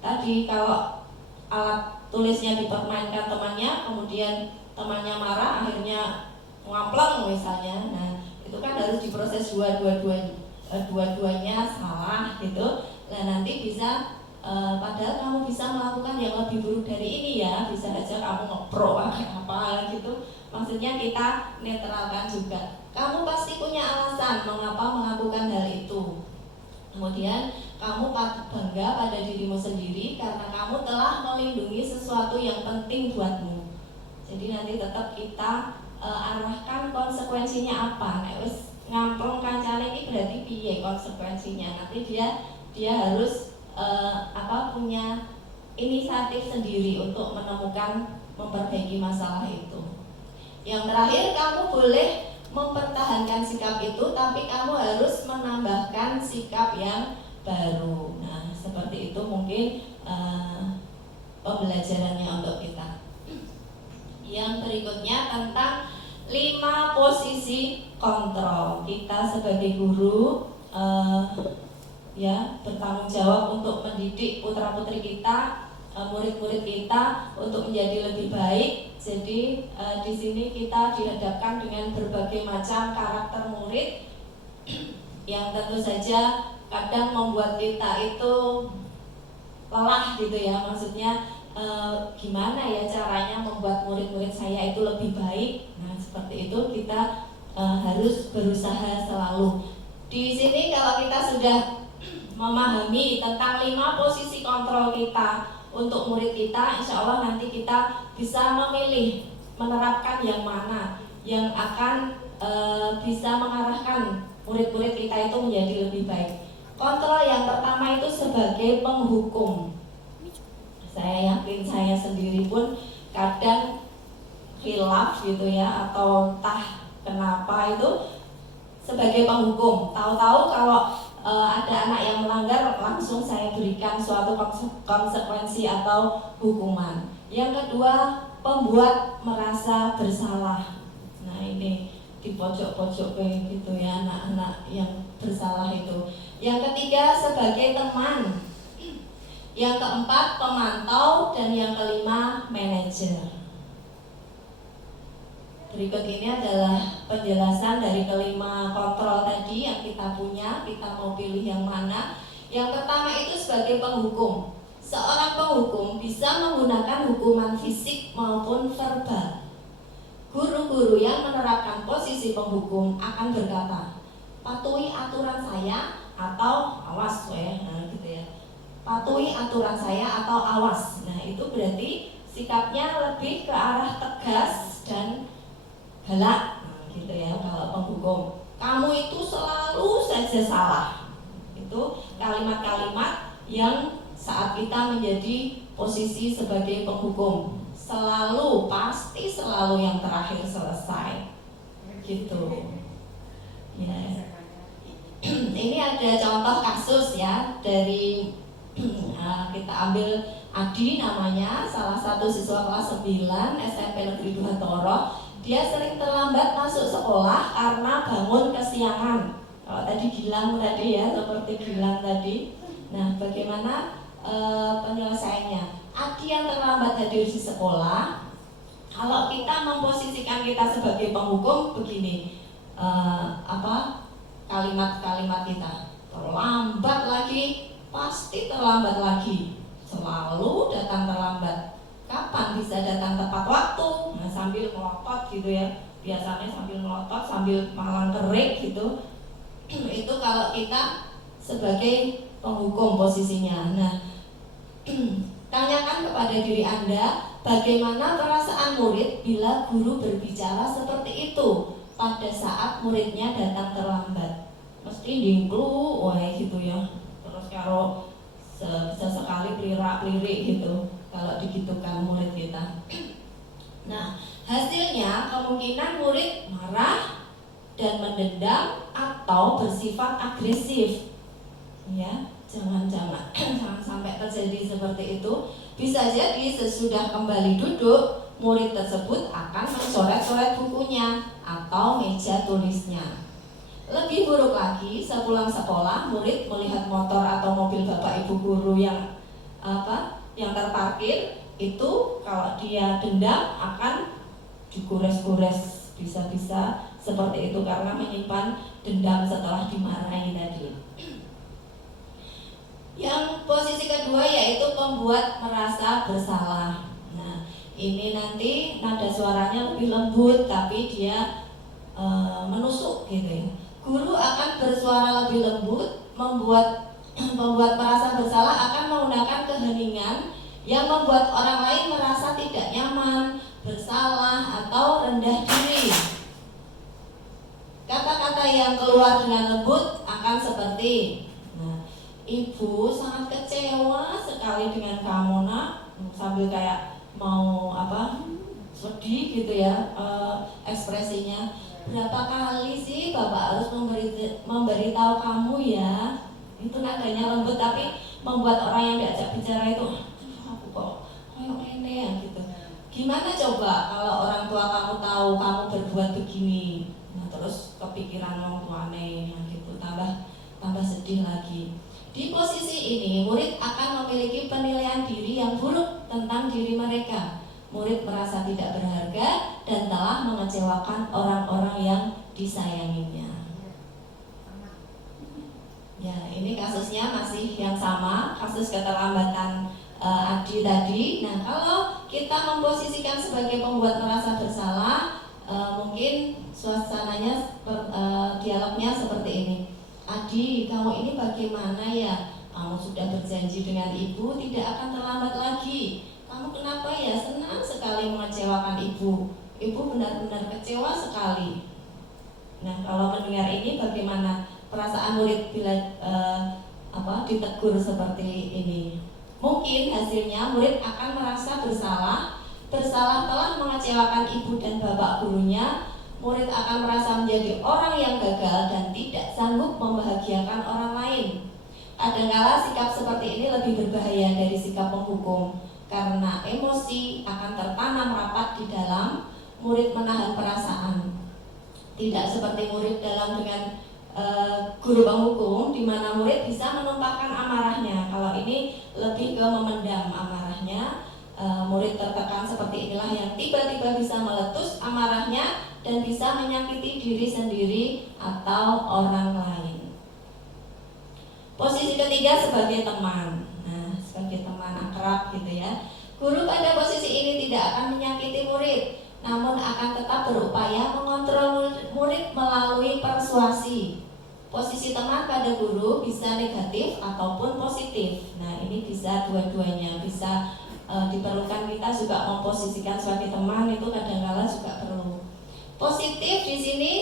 tadi kalau alat tulisnya dipermainkan temannya, kemudian temannya marah, akhirnya ngampleng misalnya. Nah, itu kan harus diproses dua-duanya salah gitu. Nah, nanti bisa padahal kamu bisa melakukan yang lebih buruk dari ini ya, bisa aja kamu ngepro kayak apa gitu. Maksudnya kita netralkan juga. Kamu pasti punya alasan mengapa melakukan hal itu. Kemudian kamu patut bangga pada dirimu sendiri karena kamu telah melindungi sesuatu yang penting buatmu. Jadi nanti tetap kita arahkan konsekuensinya apa. Nek wis ngamplong kancane ini berarti piye konsekuensinya. Nanti dia harus punya inisiatif sendiri untuk menemukan, memperbaiki masalah itu. Yang terakhir, kamu boleh mempertahankan sikap itu, tapi kamu harus menambahkan sikap yang baru. Nah, seperti itu mungkin pembelajarannya untuk kita. Yang berikutnya tentang 5 posisi kontrol. Kita sebagai guru bertanggung jawab untuk mendidik putra-putri kita, murid-murid kita untuk menjadi lebih baik. Jadi di sini kita dihadapkan dengan berbagai macam karakter murid yang tentu saja kadang membuat kita itu lelah gitu ya. Maksudnya gimana ya caranya membuat murid-murid saya itu lebih baik. Nah, seperti itu kita harus berusaha selalu. Di sini kalau kita sudah memahami tentang 5 posisi kontrol kita untuk murid kita, insya Allah nanti kita bisa memilih menerapkan yang mana yang akan bisa mengarahkan murid-murid kita itu menjadi lebih baik. Kontrol yang pertama itu sebagai penghukum. Saya yakin saya sendiri pun kadang khilaf gitu ya, atau kenapa itu sebagai penghukum. Tahu-tahu kalau ada anak yang melanggar, langsung saya berikan suatu konsekuensi atau hukuman. Yang kedua, pembuat merasa bersalah. Nah, ini di pojok-pojok kayak gitu ya, anak-anak yang bersalah itu. Yang ketiga, sebagai teman. Yang keempat, pemantau. Dan yang kelima, manajer. Berikut ini adalah penjelasan dari kelima kontrol tadi yang kita punya. Kita mau pilih yang mana. Yang pertama itu sebagai penghukum. Seorang penghukum bisa menggunakan hukuman fisik maupun verbal. Guru-guru yang menerapkan posisi penghukum akan berkata, patuhi aturan saya atau awas gitu ya. Patuhi aturan saya atau awas. Nah, itu berarti sikapnya lebih ke arah tegas dan galak, gitu ya. Kalau penghukum, kamu itu selalu saja salah. Itu kalimat-kalimat yang saat kita menjadi posisi sebagai penghukum, selalu, pasti selalu yang terakhir selesai, gitu ya. Ini ada contoh kasus ya, dari kita ambil Adi namanya, salah satu siswa kelas 9 SMP Negeri 2 Toro. Dia sering terlambat masuk sekolah karena bangun kesiangan. Kalau tadi Gilang tadi ya, seperti Gilang tadi. Nah, bagaimana penyelesaiannya? Adi yang terlambat hadir di sekolah, kalau kita memposisikan kita sebagai penghukum begini, kalimat-kalimat kita, terlambat lagi, pasti terlambat lagi, selalu datang terlambat. Kapan bisa datang tepat waktu, nah sambil melotot gitu ya, biasanya sambil melotot sambil malang kerik gitu. Itu kalau kita sebagai penghukum posisinya. Nah, tanyakan kepada diri Anda, bagaimana perasaan murid bila guru berbicara seperti itu pada saat muridnya datang terlambat? Mesti dingklu, wah gitu ya. Terus kalau sesekali pelirak-pelirik gitu kalau digitukan murid kita. Nah, hasilnya kemungkinan murid marah dan mendendam atau bersifat agresif. Ya, jangan sampai terjadi seperti itu. Bisa jadi sesudah kembali duduk, murid tersebut akan mencoret-coret bukunya atau meja tulisnya. Lebih buruk lagi, sepulang sekolah, murid melihat motor atau mobil bapak ibu guru yang terparkir, itu kalau dia dendam akan digores-gores, bisa-bisa seperti itu karena menyimpan dendam setelah dimarahi tadi. Yang posisi kedua yaitu pembuat merasa bersalah. Nah, ini nanti nada suaranya lebih lembut tapi dia menusuk gitu ya. Guru akan bersuara lebih lembut, membuat merasa bersalah akan menggunakan keheningan yang membuat orang lain merasa tidak nyaman, bersalah atau rendah diri. Kata-kata yang keluar dengan lembut akan seperti, nah, ibu sangat kecewa sekali dengan kamu nak, sambil kayak mau sedih gitu ya ekspresinya. Berapa kali sih bapak harus memberitahu kamu ya? Itu nadanya lembut tapi membuat orang yang diajak bicara itu, aku kok kayak ini ya gitu. Gimana coba kalau orang tua kamu tahu kamu berbuat begini? Nah, terus kepikiran orang tuane yang gitu, tambah sedih lagi. Di posisi ini murid akan memiliki penilaian diri yang buruk tentang diri mereka. Murid merasa tidak berharga dan telah mengecewakan orang-orang yang disayanginya. Ya, ini kasusnya masih yang sama, kasus keterlambatan Adi tadi. Nah, kalau kita memposisikan sebagai pembuat merasa bersalah, mungkin suasananya dialognya seperti ini. Adi, kamu ini bagaimana ya? Kamu sudah berjanji dengan ibu tidak akan terlambat lagi. Kamu kenapa ya senang sekali mengecewakan ibu? Ibu benar-benar kecewa sekali. Nah, kalau mendengar ini bagaimana perasaan murid bila ditegur seperti ini? Mungkin hasilnya murid akan merasa bersalah telah mengecewakan ibu dan bapak gurunya. Murid akan merasa menjadi orang yang gagal dan tidak sanggup membahagiakan orang lain. Kadangkala sikap seperti ini lebih berbahaya dari sikap penghukum. Karena emosi akan tertanam rapat di dalam, murid menahan perasaan. Tidak seperti murid dengan guru penghukum, di mana murid bisa menumpahkan amarahnya. Kalau ini lebih ke memendam amarahnya. Murid tertekan seperti inilah yang tiba-tiba bisa meletus amarahnya dan bisa menyakiti diri sendiri atau orang lain. Posisi ketiga sebagai teman. Sebagai teman akrab gitu ya. Guru pada posisi ini tidak akan menyakiti murid, namun akan tetap berupaya mengontrol murid melalui persuasi. Posisi teman pada guru bisa negatif ataupun positif. Nah, ini bisa dua-duanya, bisa diperlukan kita juga memposisikan sebagai teman, itu kadang-kala juga perlu. Positif di sini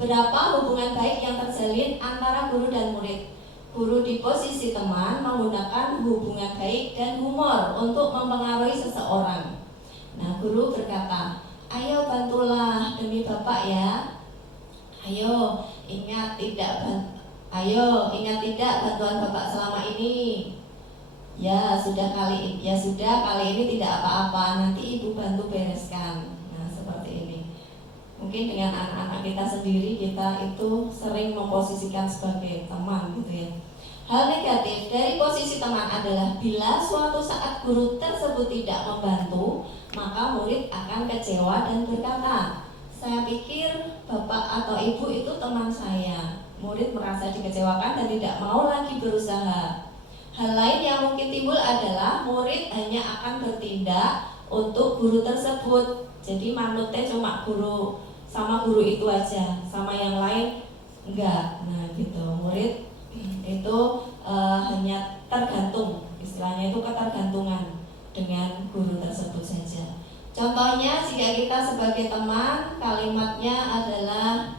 berapa hubungan baik yang terjalin antara guru dan murid. Guru di posisi teman menggunakan hubungan baik dan humor untuk mempengaruhi seseorang. Nah, guru berkata, ayo bantulah demi bapak ya. Ayo ingat tidak bantuan bapak selama ini. Ya sudah kali ini tidak apa-apa, nanti ibu bantu bereskan. Nah, seperti ini. Mungkin dengan anak-anak kita sendiri, kita itu sering memposisikan sebagai teman gitu ya. Hal negatif dari posisi teman adalah bila suatu saat guru tersebut tidak membantu, maka murid akan kecewa dan berkata, saya pikir bapak atau ibu itu teman saya. Murid merasa dikecewakan dan tidak mau lagi berusaha. Hal lain yang mungkin timbul adalah murid hanya akan bertindak untuk guru tersebut. Jadi manutnya cuma guru sama guru itu aja, sama yang lain enggak. Nah gitu, murid itu hanya tergantung, istilahnya itu ketergantungan dengan guru tersebut saja. Contohnya jika kita sebagai teman, kalimatnya adalah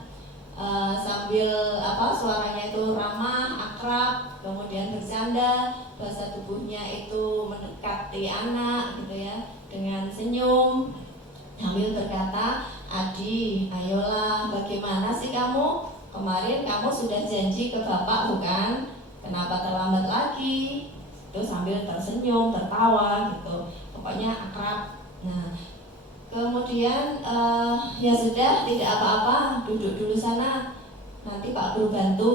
sambil suaranya itu ramah, akrab, kemudian bercanda, bahasa tubuhnya itu mendekati anak gitu ya, dengan senyum sambil berkata, "Adi, ayolah, bagaimana sih kamu? Kemarin kamu sudah janji ke bapak bukan? Kenapa terlambat lagi?" Itu sambil tersenyum, tertawa gitu, pokoknya akrab. Nah, kemudian ya sudah, tidak apa-apa, duduk dulu sana, nanti Pak Guru bantu.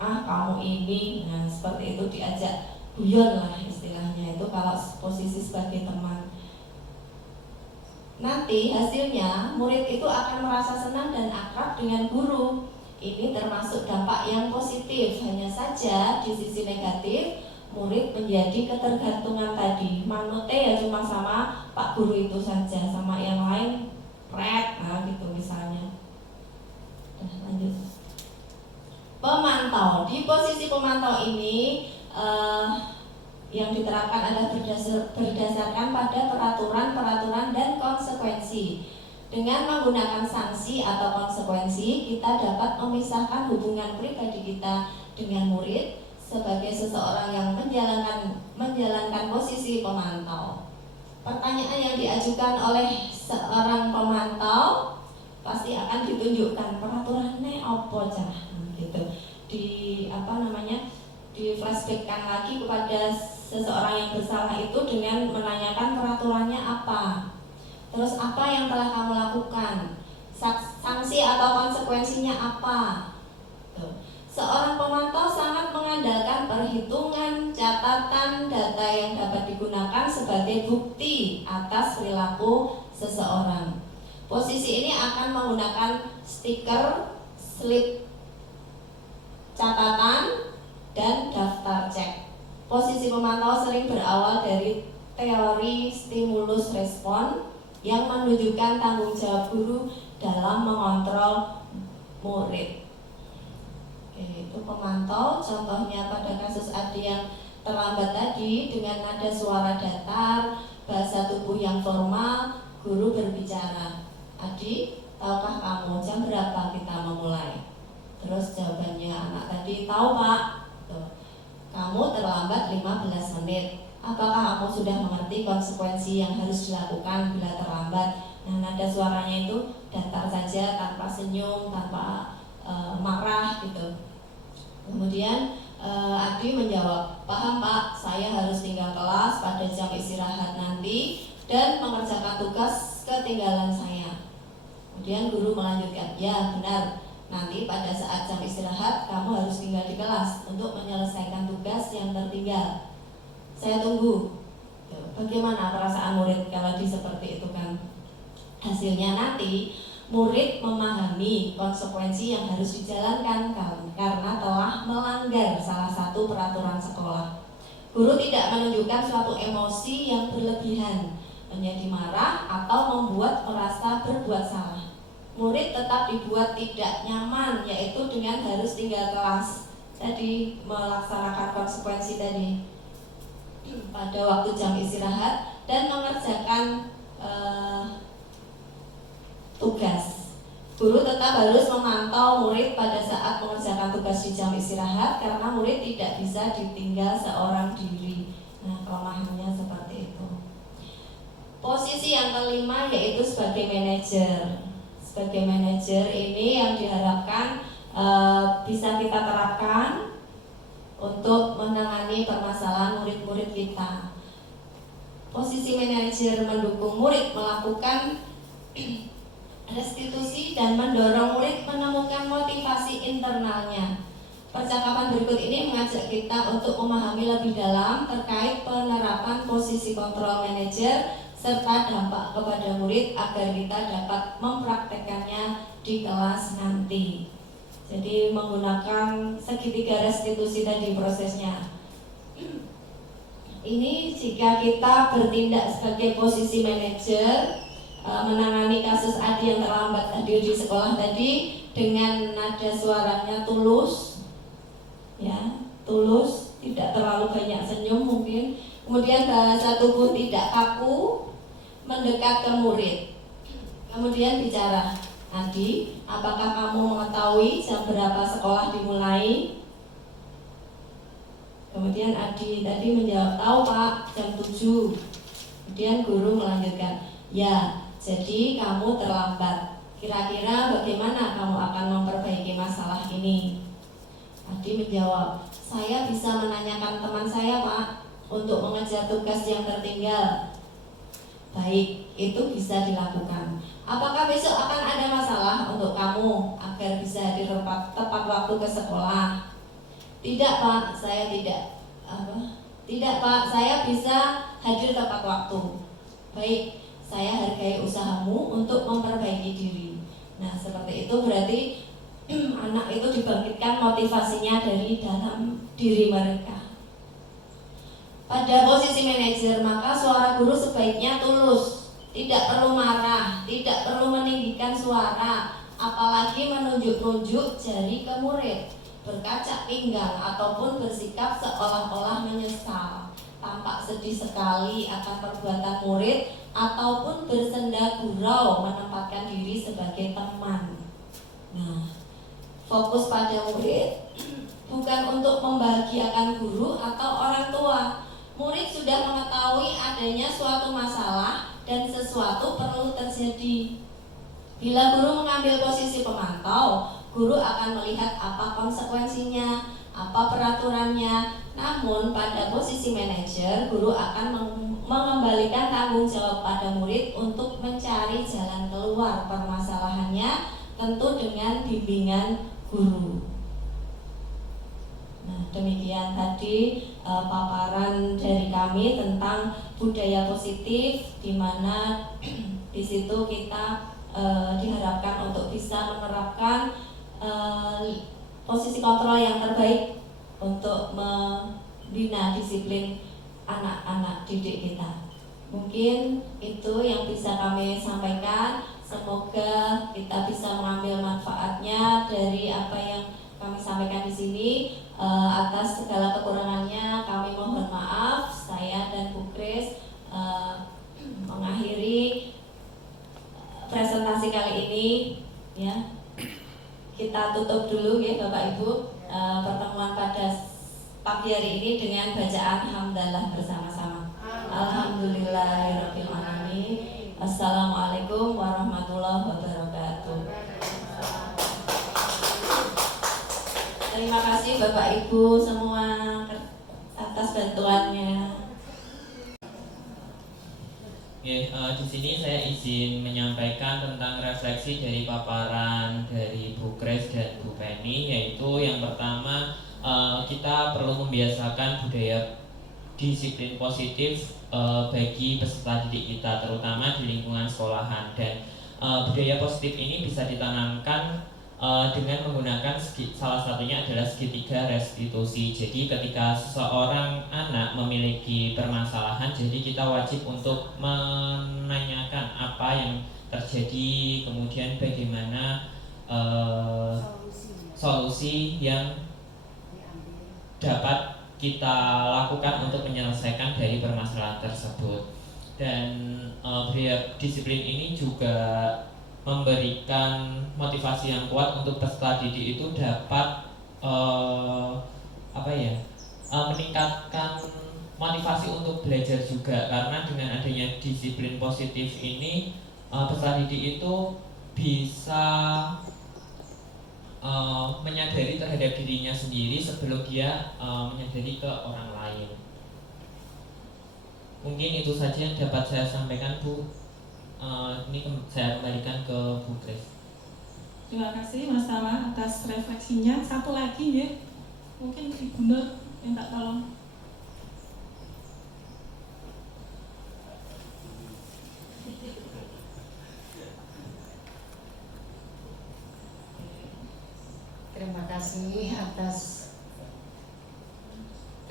Kamu ini, nah seperti itu, diajak guyon lah istilahnya itu kalau posisi sebagai teman. Nanti hasilnya murid itu akan merasa senang dan akrab dengan guru. Ini termasuk dampak yang positif. Hanya saja di sisi negatif, murid menjadi ketergantungan tadi. Manute ya cuma sama Pak Guru itu saja, sama yang lain nah gitu misalnya. Lanjut. Pemantau. Di posisi pemantau ini yang diterapkan adalah berdasarkan pada peraturan dan konsekuensi. Dengan menggunakan sanksi atau konsekuensi, kita dapat memisahkan hubungan pribadi kita dengan murid sebagai seseorang yang menjalankan posisi pemantau. Pertanyaan yang diajukan oleh seorang pemantau pasti akan ditunjukkan peraturannya apa cah gitu. Di flashbackkan lagi kepada seseorang yang bersalah itu dengan menanyakan peraturannya apa. Terus apa yang telah kamu lakukan? Sanksi atau konsekuensinya apa? Seorang pemantau sangat mengandalkan perhitungan, catatan, data yang dapat digunakan sebagai bukti atas perilaku seseorang. Posisi ini akan menggunakan stiker, slip catatan, dan daftar cek. Posisi pemantau sering berawal dari teori stimulus respon yang menunjukkan tanggung jawab guru dalam mengontrol murid. Itu pemantau, contohnya pada kasus Adi yang terlambat tadi, dengan nada suara datar, bahasa tubuh yang formal, guru berbicara, "Adi, tahukah kamu jam berapa kita memulai?" Terus jawabannya anak tadi, "Tahu Pak." "Kamu terlambat 15 menit. Apakah kamu sudah mengerti konsekuensi yang harus dilakukan bila terlambat?" Nah, nada suaranya itu datar saja, tanpa senyum, tanpa marah gitu. Kemudian Adi menjawab, "Paham Pak, saya harus tinggal kelas pada jam istirahat nanti dan mengerjakan tugas ketinggalan saya." Kemudian guru melanjutkan, "Ya benar, nanti pada saat jam istirahat kamu harus tinggal di kelas untuk menyelesaikan tugas yang tertinggal. Saya tunggu." Bagaimana perasaan murid kalau seperti itu kan? Hasilnya nanti murid memahami konsekuensi yang harus dijalankan karena telah melanggar salah satu peraturan sekolah. Guru tidak menunjukkan suatu emosi yang berlebihan, menjadi marah atau membuat merasa berbuat salah. Murid tetap dibuat tidak nyaman, yaitu dengan harus tinggal kelas. Tadi melaksanakan konsekuensi tadi pada waktu jam istirahat dan mengerjakan tugas. Guru tetap harus memantau murid pada saat mengerjakan tugas di jam istirahat karena murid tidak bisa ditinggal seorang diri. Nah, kelemahannya seperti itu. Posisi yang kelima yaitu sebagai manajer. Sebagai manajer ini yang diharapkan bisa kita terapkan untuk menangani permasalahan murid-murid kita. Posisi manajer mendukung murid melakukan restitusi dan mendorong murid menemukan motivasi internalnya. Percakapan berikut ini mengajak kita untuk memahami lebih dalam terkait penerapan posisi kontrol manajer serta dampak kepada murid agar kita dapat mempraktekannya di kelas nanti. Jadi menggunakan segitiga restitusi tadi prosesnya. ini jika kita bertindak sebagai posisi manajer, menangani kasus Adi yang terlambat hadir di sekolah tadi dengan nada suaranya tulus, ya, tulus, tidak terlalu banyak senyum mungkin. Kemudian bahasa tubuh tidak kaku, mendekat ke murid. Kemudian bicara, Adi, apakah kamu mengetahui jam berapa sekolah dimulai? Kemudian Adi tadi menjawab, tahu Pak, jam 7. Kemudian guru melanjutkan, ya, jadi kamu terlambat. Kira-kira bagaimana kamu akan memperbaiki masalah ini? Adi menjawab, saya bisa menanyakan teman saya Pak, untuk mengejar tugas yang tertinggal. Baik, itu bisa dilakukan. Apakah besok akan ada masalah untuk kamu agar bisa hadir tepat waktu ke sekolah? Tidak Pak, saya tidak. Tidak Pak, saya bisa hadir tepat waktu. Baik, saya hargai usahamu untuk memperbaiki diri. Nah, seperti itu berarti anak itu dibangkitkan motivasinya dari dalam diri mereka. Pada posisi manajer, maka suara guru sebaiknya tulus, tidak perlu marah, tidak perlu meninggikan suara, apalagi menunjuk-nunjuk jari ke murid, berkaca pinggang ataupun bersikap seolah-olah menyesal, tampak sedih sekali akan perbuatan murid ataupun bersenda gurau menempatkan diri sebagai teman. Nah, fokus pada murid bukan untuk membahagiakan guru atau orang tua. Murid sudah mengetahui adanya suatu masalah dan sesuatu perlu terjadi. Bila guru mengambil posisi pemantau, guru akan melihat apa konsekuensinya, apa peraturannya. Namun pada posisi manajer, guru akan mengembalikan tanggung jawab pada murid untuk mencari jalan keluar permasalahannya, tentu dengan bimbingan guru. Nah, demikian tadi paparan dari kami tentang budaya positif, di mana di situ kita diharapkan untuk bisa menerapkan posisi kontrol yang terbaik untuk membina disiplin anak-anak didik kita. Mungkin itu yang bisa kami sampaikan. Semoga kita bisa mengambil manfaatnya dari apa yang kami sampaikan di sini. Atas segala kekurangannya kami mohon maaf. Saya dan Bu Kris mengakhiri presentasi kali ini, ya. Kita tutup dulu ya Bapak Ibu pertemuan pada pagi hari ini dengan bacaan hamdalah bersama-sama. Alhamdulillahirabbil alamin. Assalamualaikum warahmatullahi wabarakatuh. Terima kasih Bapak Ibu semua atas bantuannya. Di sini saya izin menyampaikan tentang refleksi dari paparan dari Bu Kris dan Bu Penny, yaitu yang pertama, kita perlu membiasakan budaya disiplin positif bagi peserta didik kita, terutama di lingkungan sekolahan. Dan budaya positif ini bisa ditanamkan dengan menggunakan salah satunya adalah segitiga restitusi. Jadi ketika seseorang anak memiliki permasalahan, jadi kita wajib untuk menanyakan apa yang terjadi, kemudian bagaimana solusi yang dapat kita lakukan untuk menyelesaikan dari permasalahan tersebut. Dan budaya disiplin ini juga memberikan motivasi yang kuat untuk peserta didik itu dapat meningkatkan motivasi untuk belajar juga, karena dengan adanya disiplin positif ini peserta didik itu bisa menyadari terhadap dirinya sendiri sebelum dia menyadari ke orang lain. Mungkin itu saja yang dapat saya sampaikan, Bu. Ini saya kembalikan ke Bu Kris. Terima kasih Mas Tama atas refleksinya. Satu lagi ya, mungkin Ibu Nur minta tolong. Terima kasih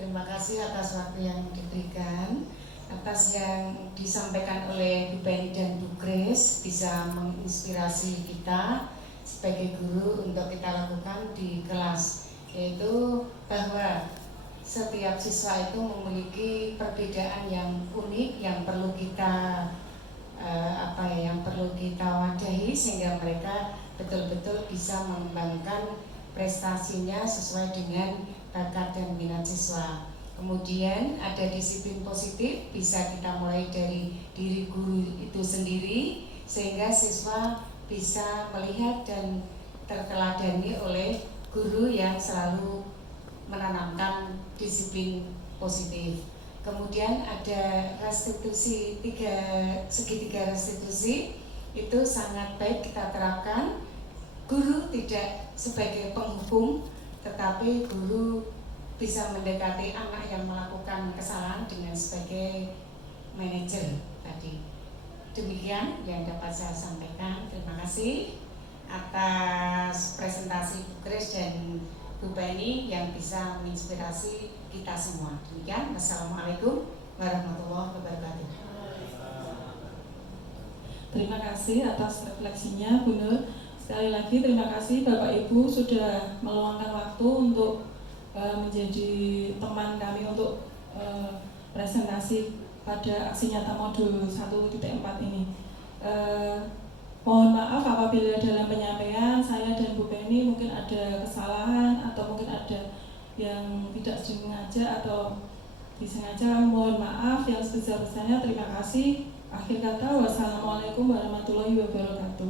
Terima kasih atas waktu yang diberikan, atas yang disampaikan oleh Bu Penny dan Bu Grace, bisa menginspirasi kita sebagai guru untuk kita lakukan di kelas, yaitu bahwa setiap siswa itu memiliki perbedaan yang unik yang perlu kita yang perlu kita wadahi sehingga mereka betul-betul bisa mengembangkan prestasinya sesuai dengan bakat dan minat siswa. Kemudian ada disiplin positif, bisa kita mulai dari diri guru itu sendiri sehingga siswa bisa melihat dan terteladani oleh guru yang selalu menanamkan disiplin positif. Kemudian ada restitusi, segitiga restitusi itu sangat baik kita terapkan. Guru tidak sebagai penghukum, tetapi guru bisa mendekati anak yang melakukan kesalahan dengan sebagai manajer tadi. Demikian yang dapat saya sampaikan. Terima kasih atas presentasi Bu Grace dan Bu Penny yang bisa menginspirasi kita semua. Demikian, wassalamualaikum warahmatullahi wabarakatuh. Terima kasih atas refleksinya, Bu Nur. Sekali lagi terima kasih Bapak Ibu sudah meluangkan waktu untuk menjadi teman kami untuk presentasi pada aksi nyata modul 1.4 ini. Mohon maaf apabila dalam penyampaian saya dan Bu Penny mungkin ada kesalahan atau mungkin ada yang tidak sengaja atau disengaja. Mohon maaf yang sebesar-besarnya. Terima kasih. Akhir kata, wassalamualaikum warahmatullahi wabarakatuh.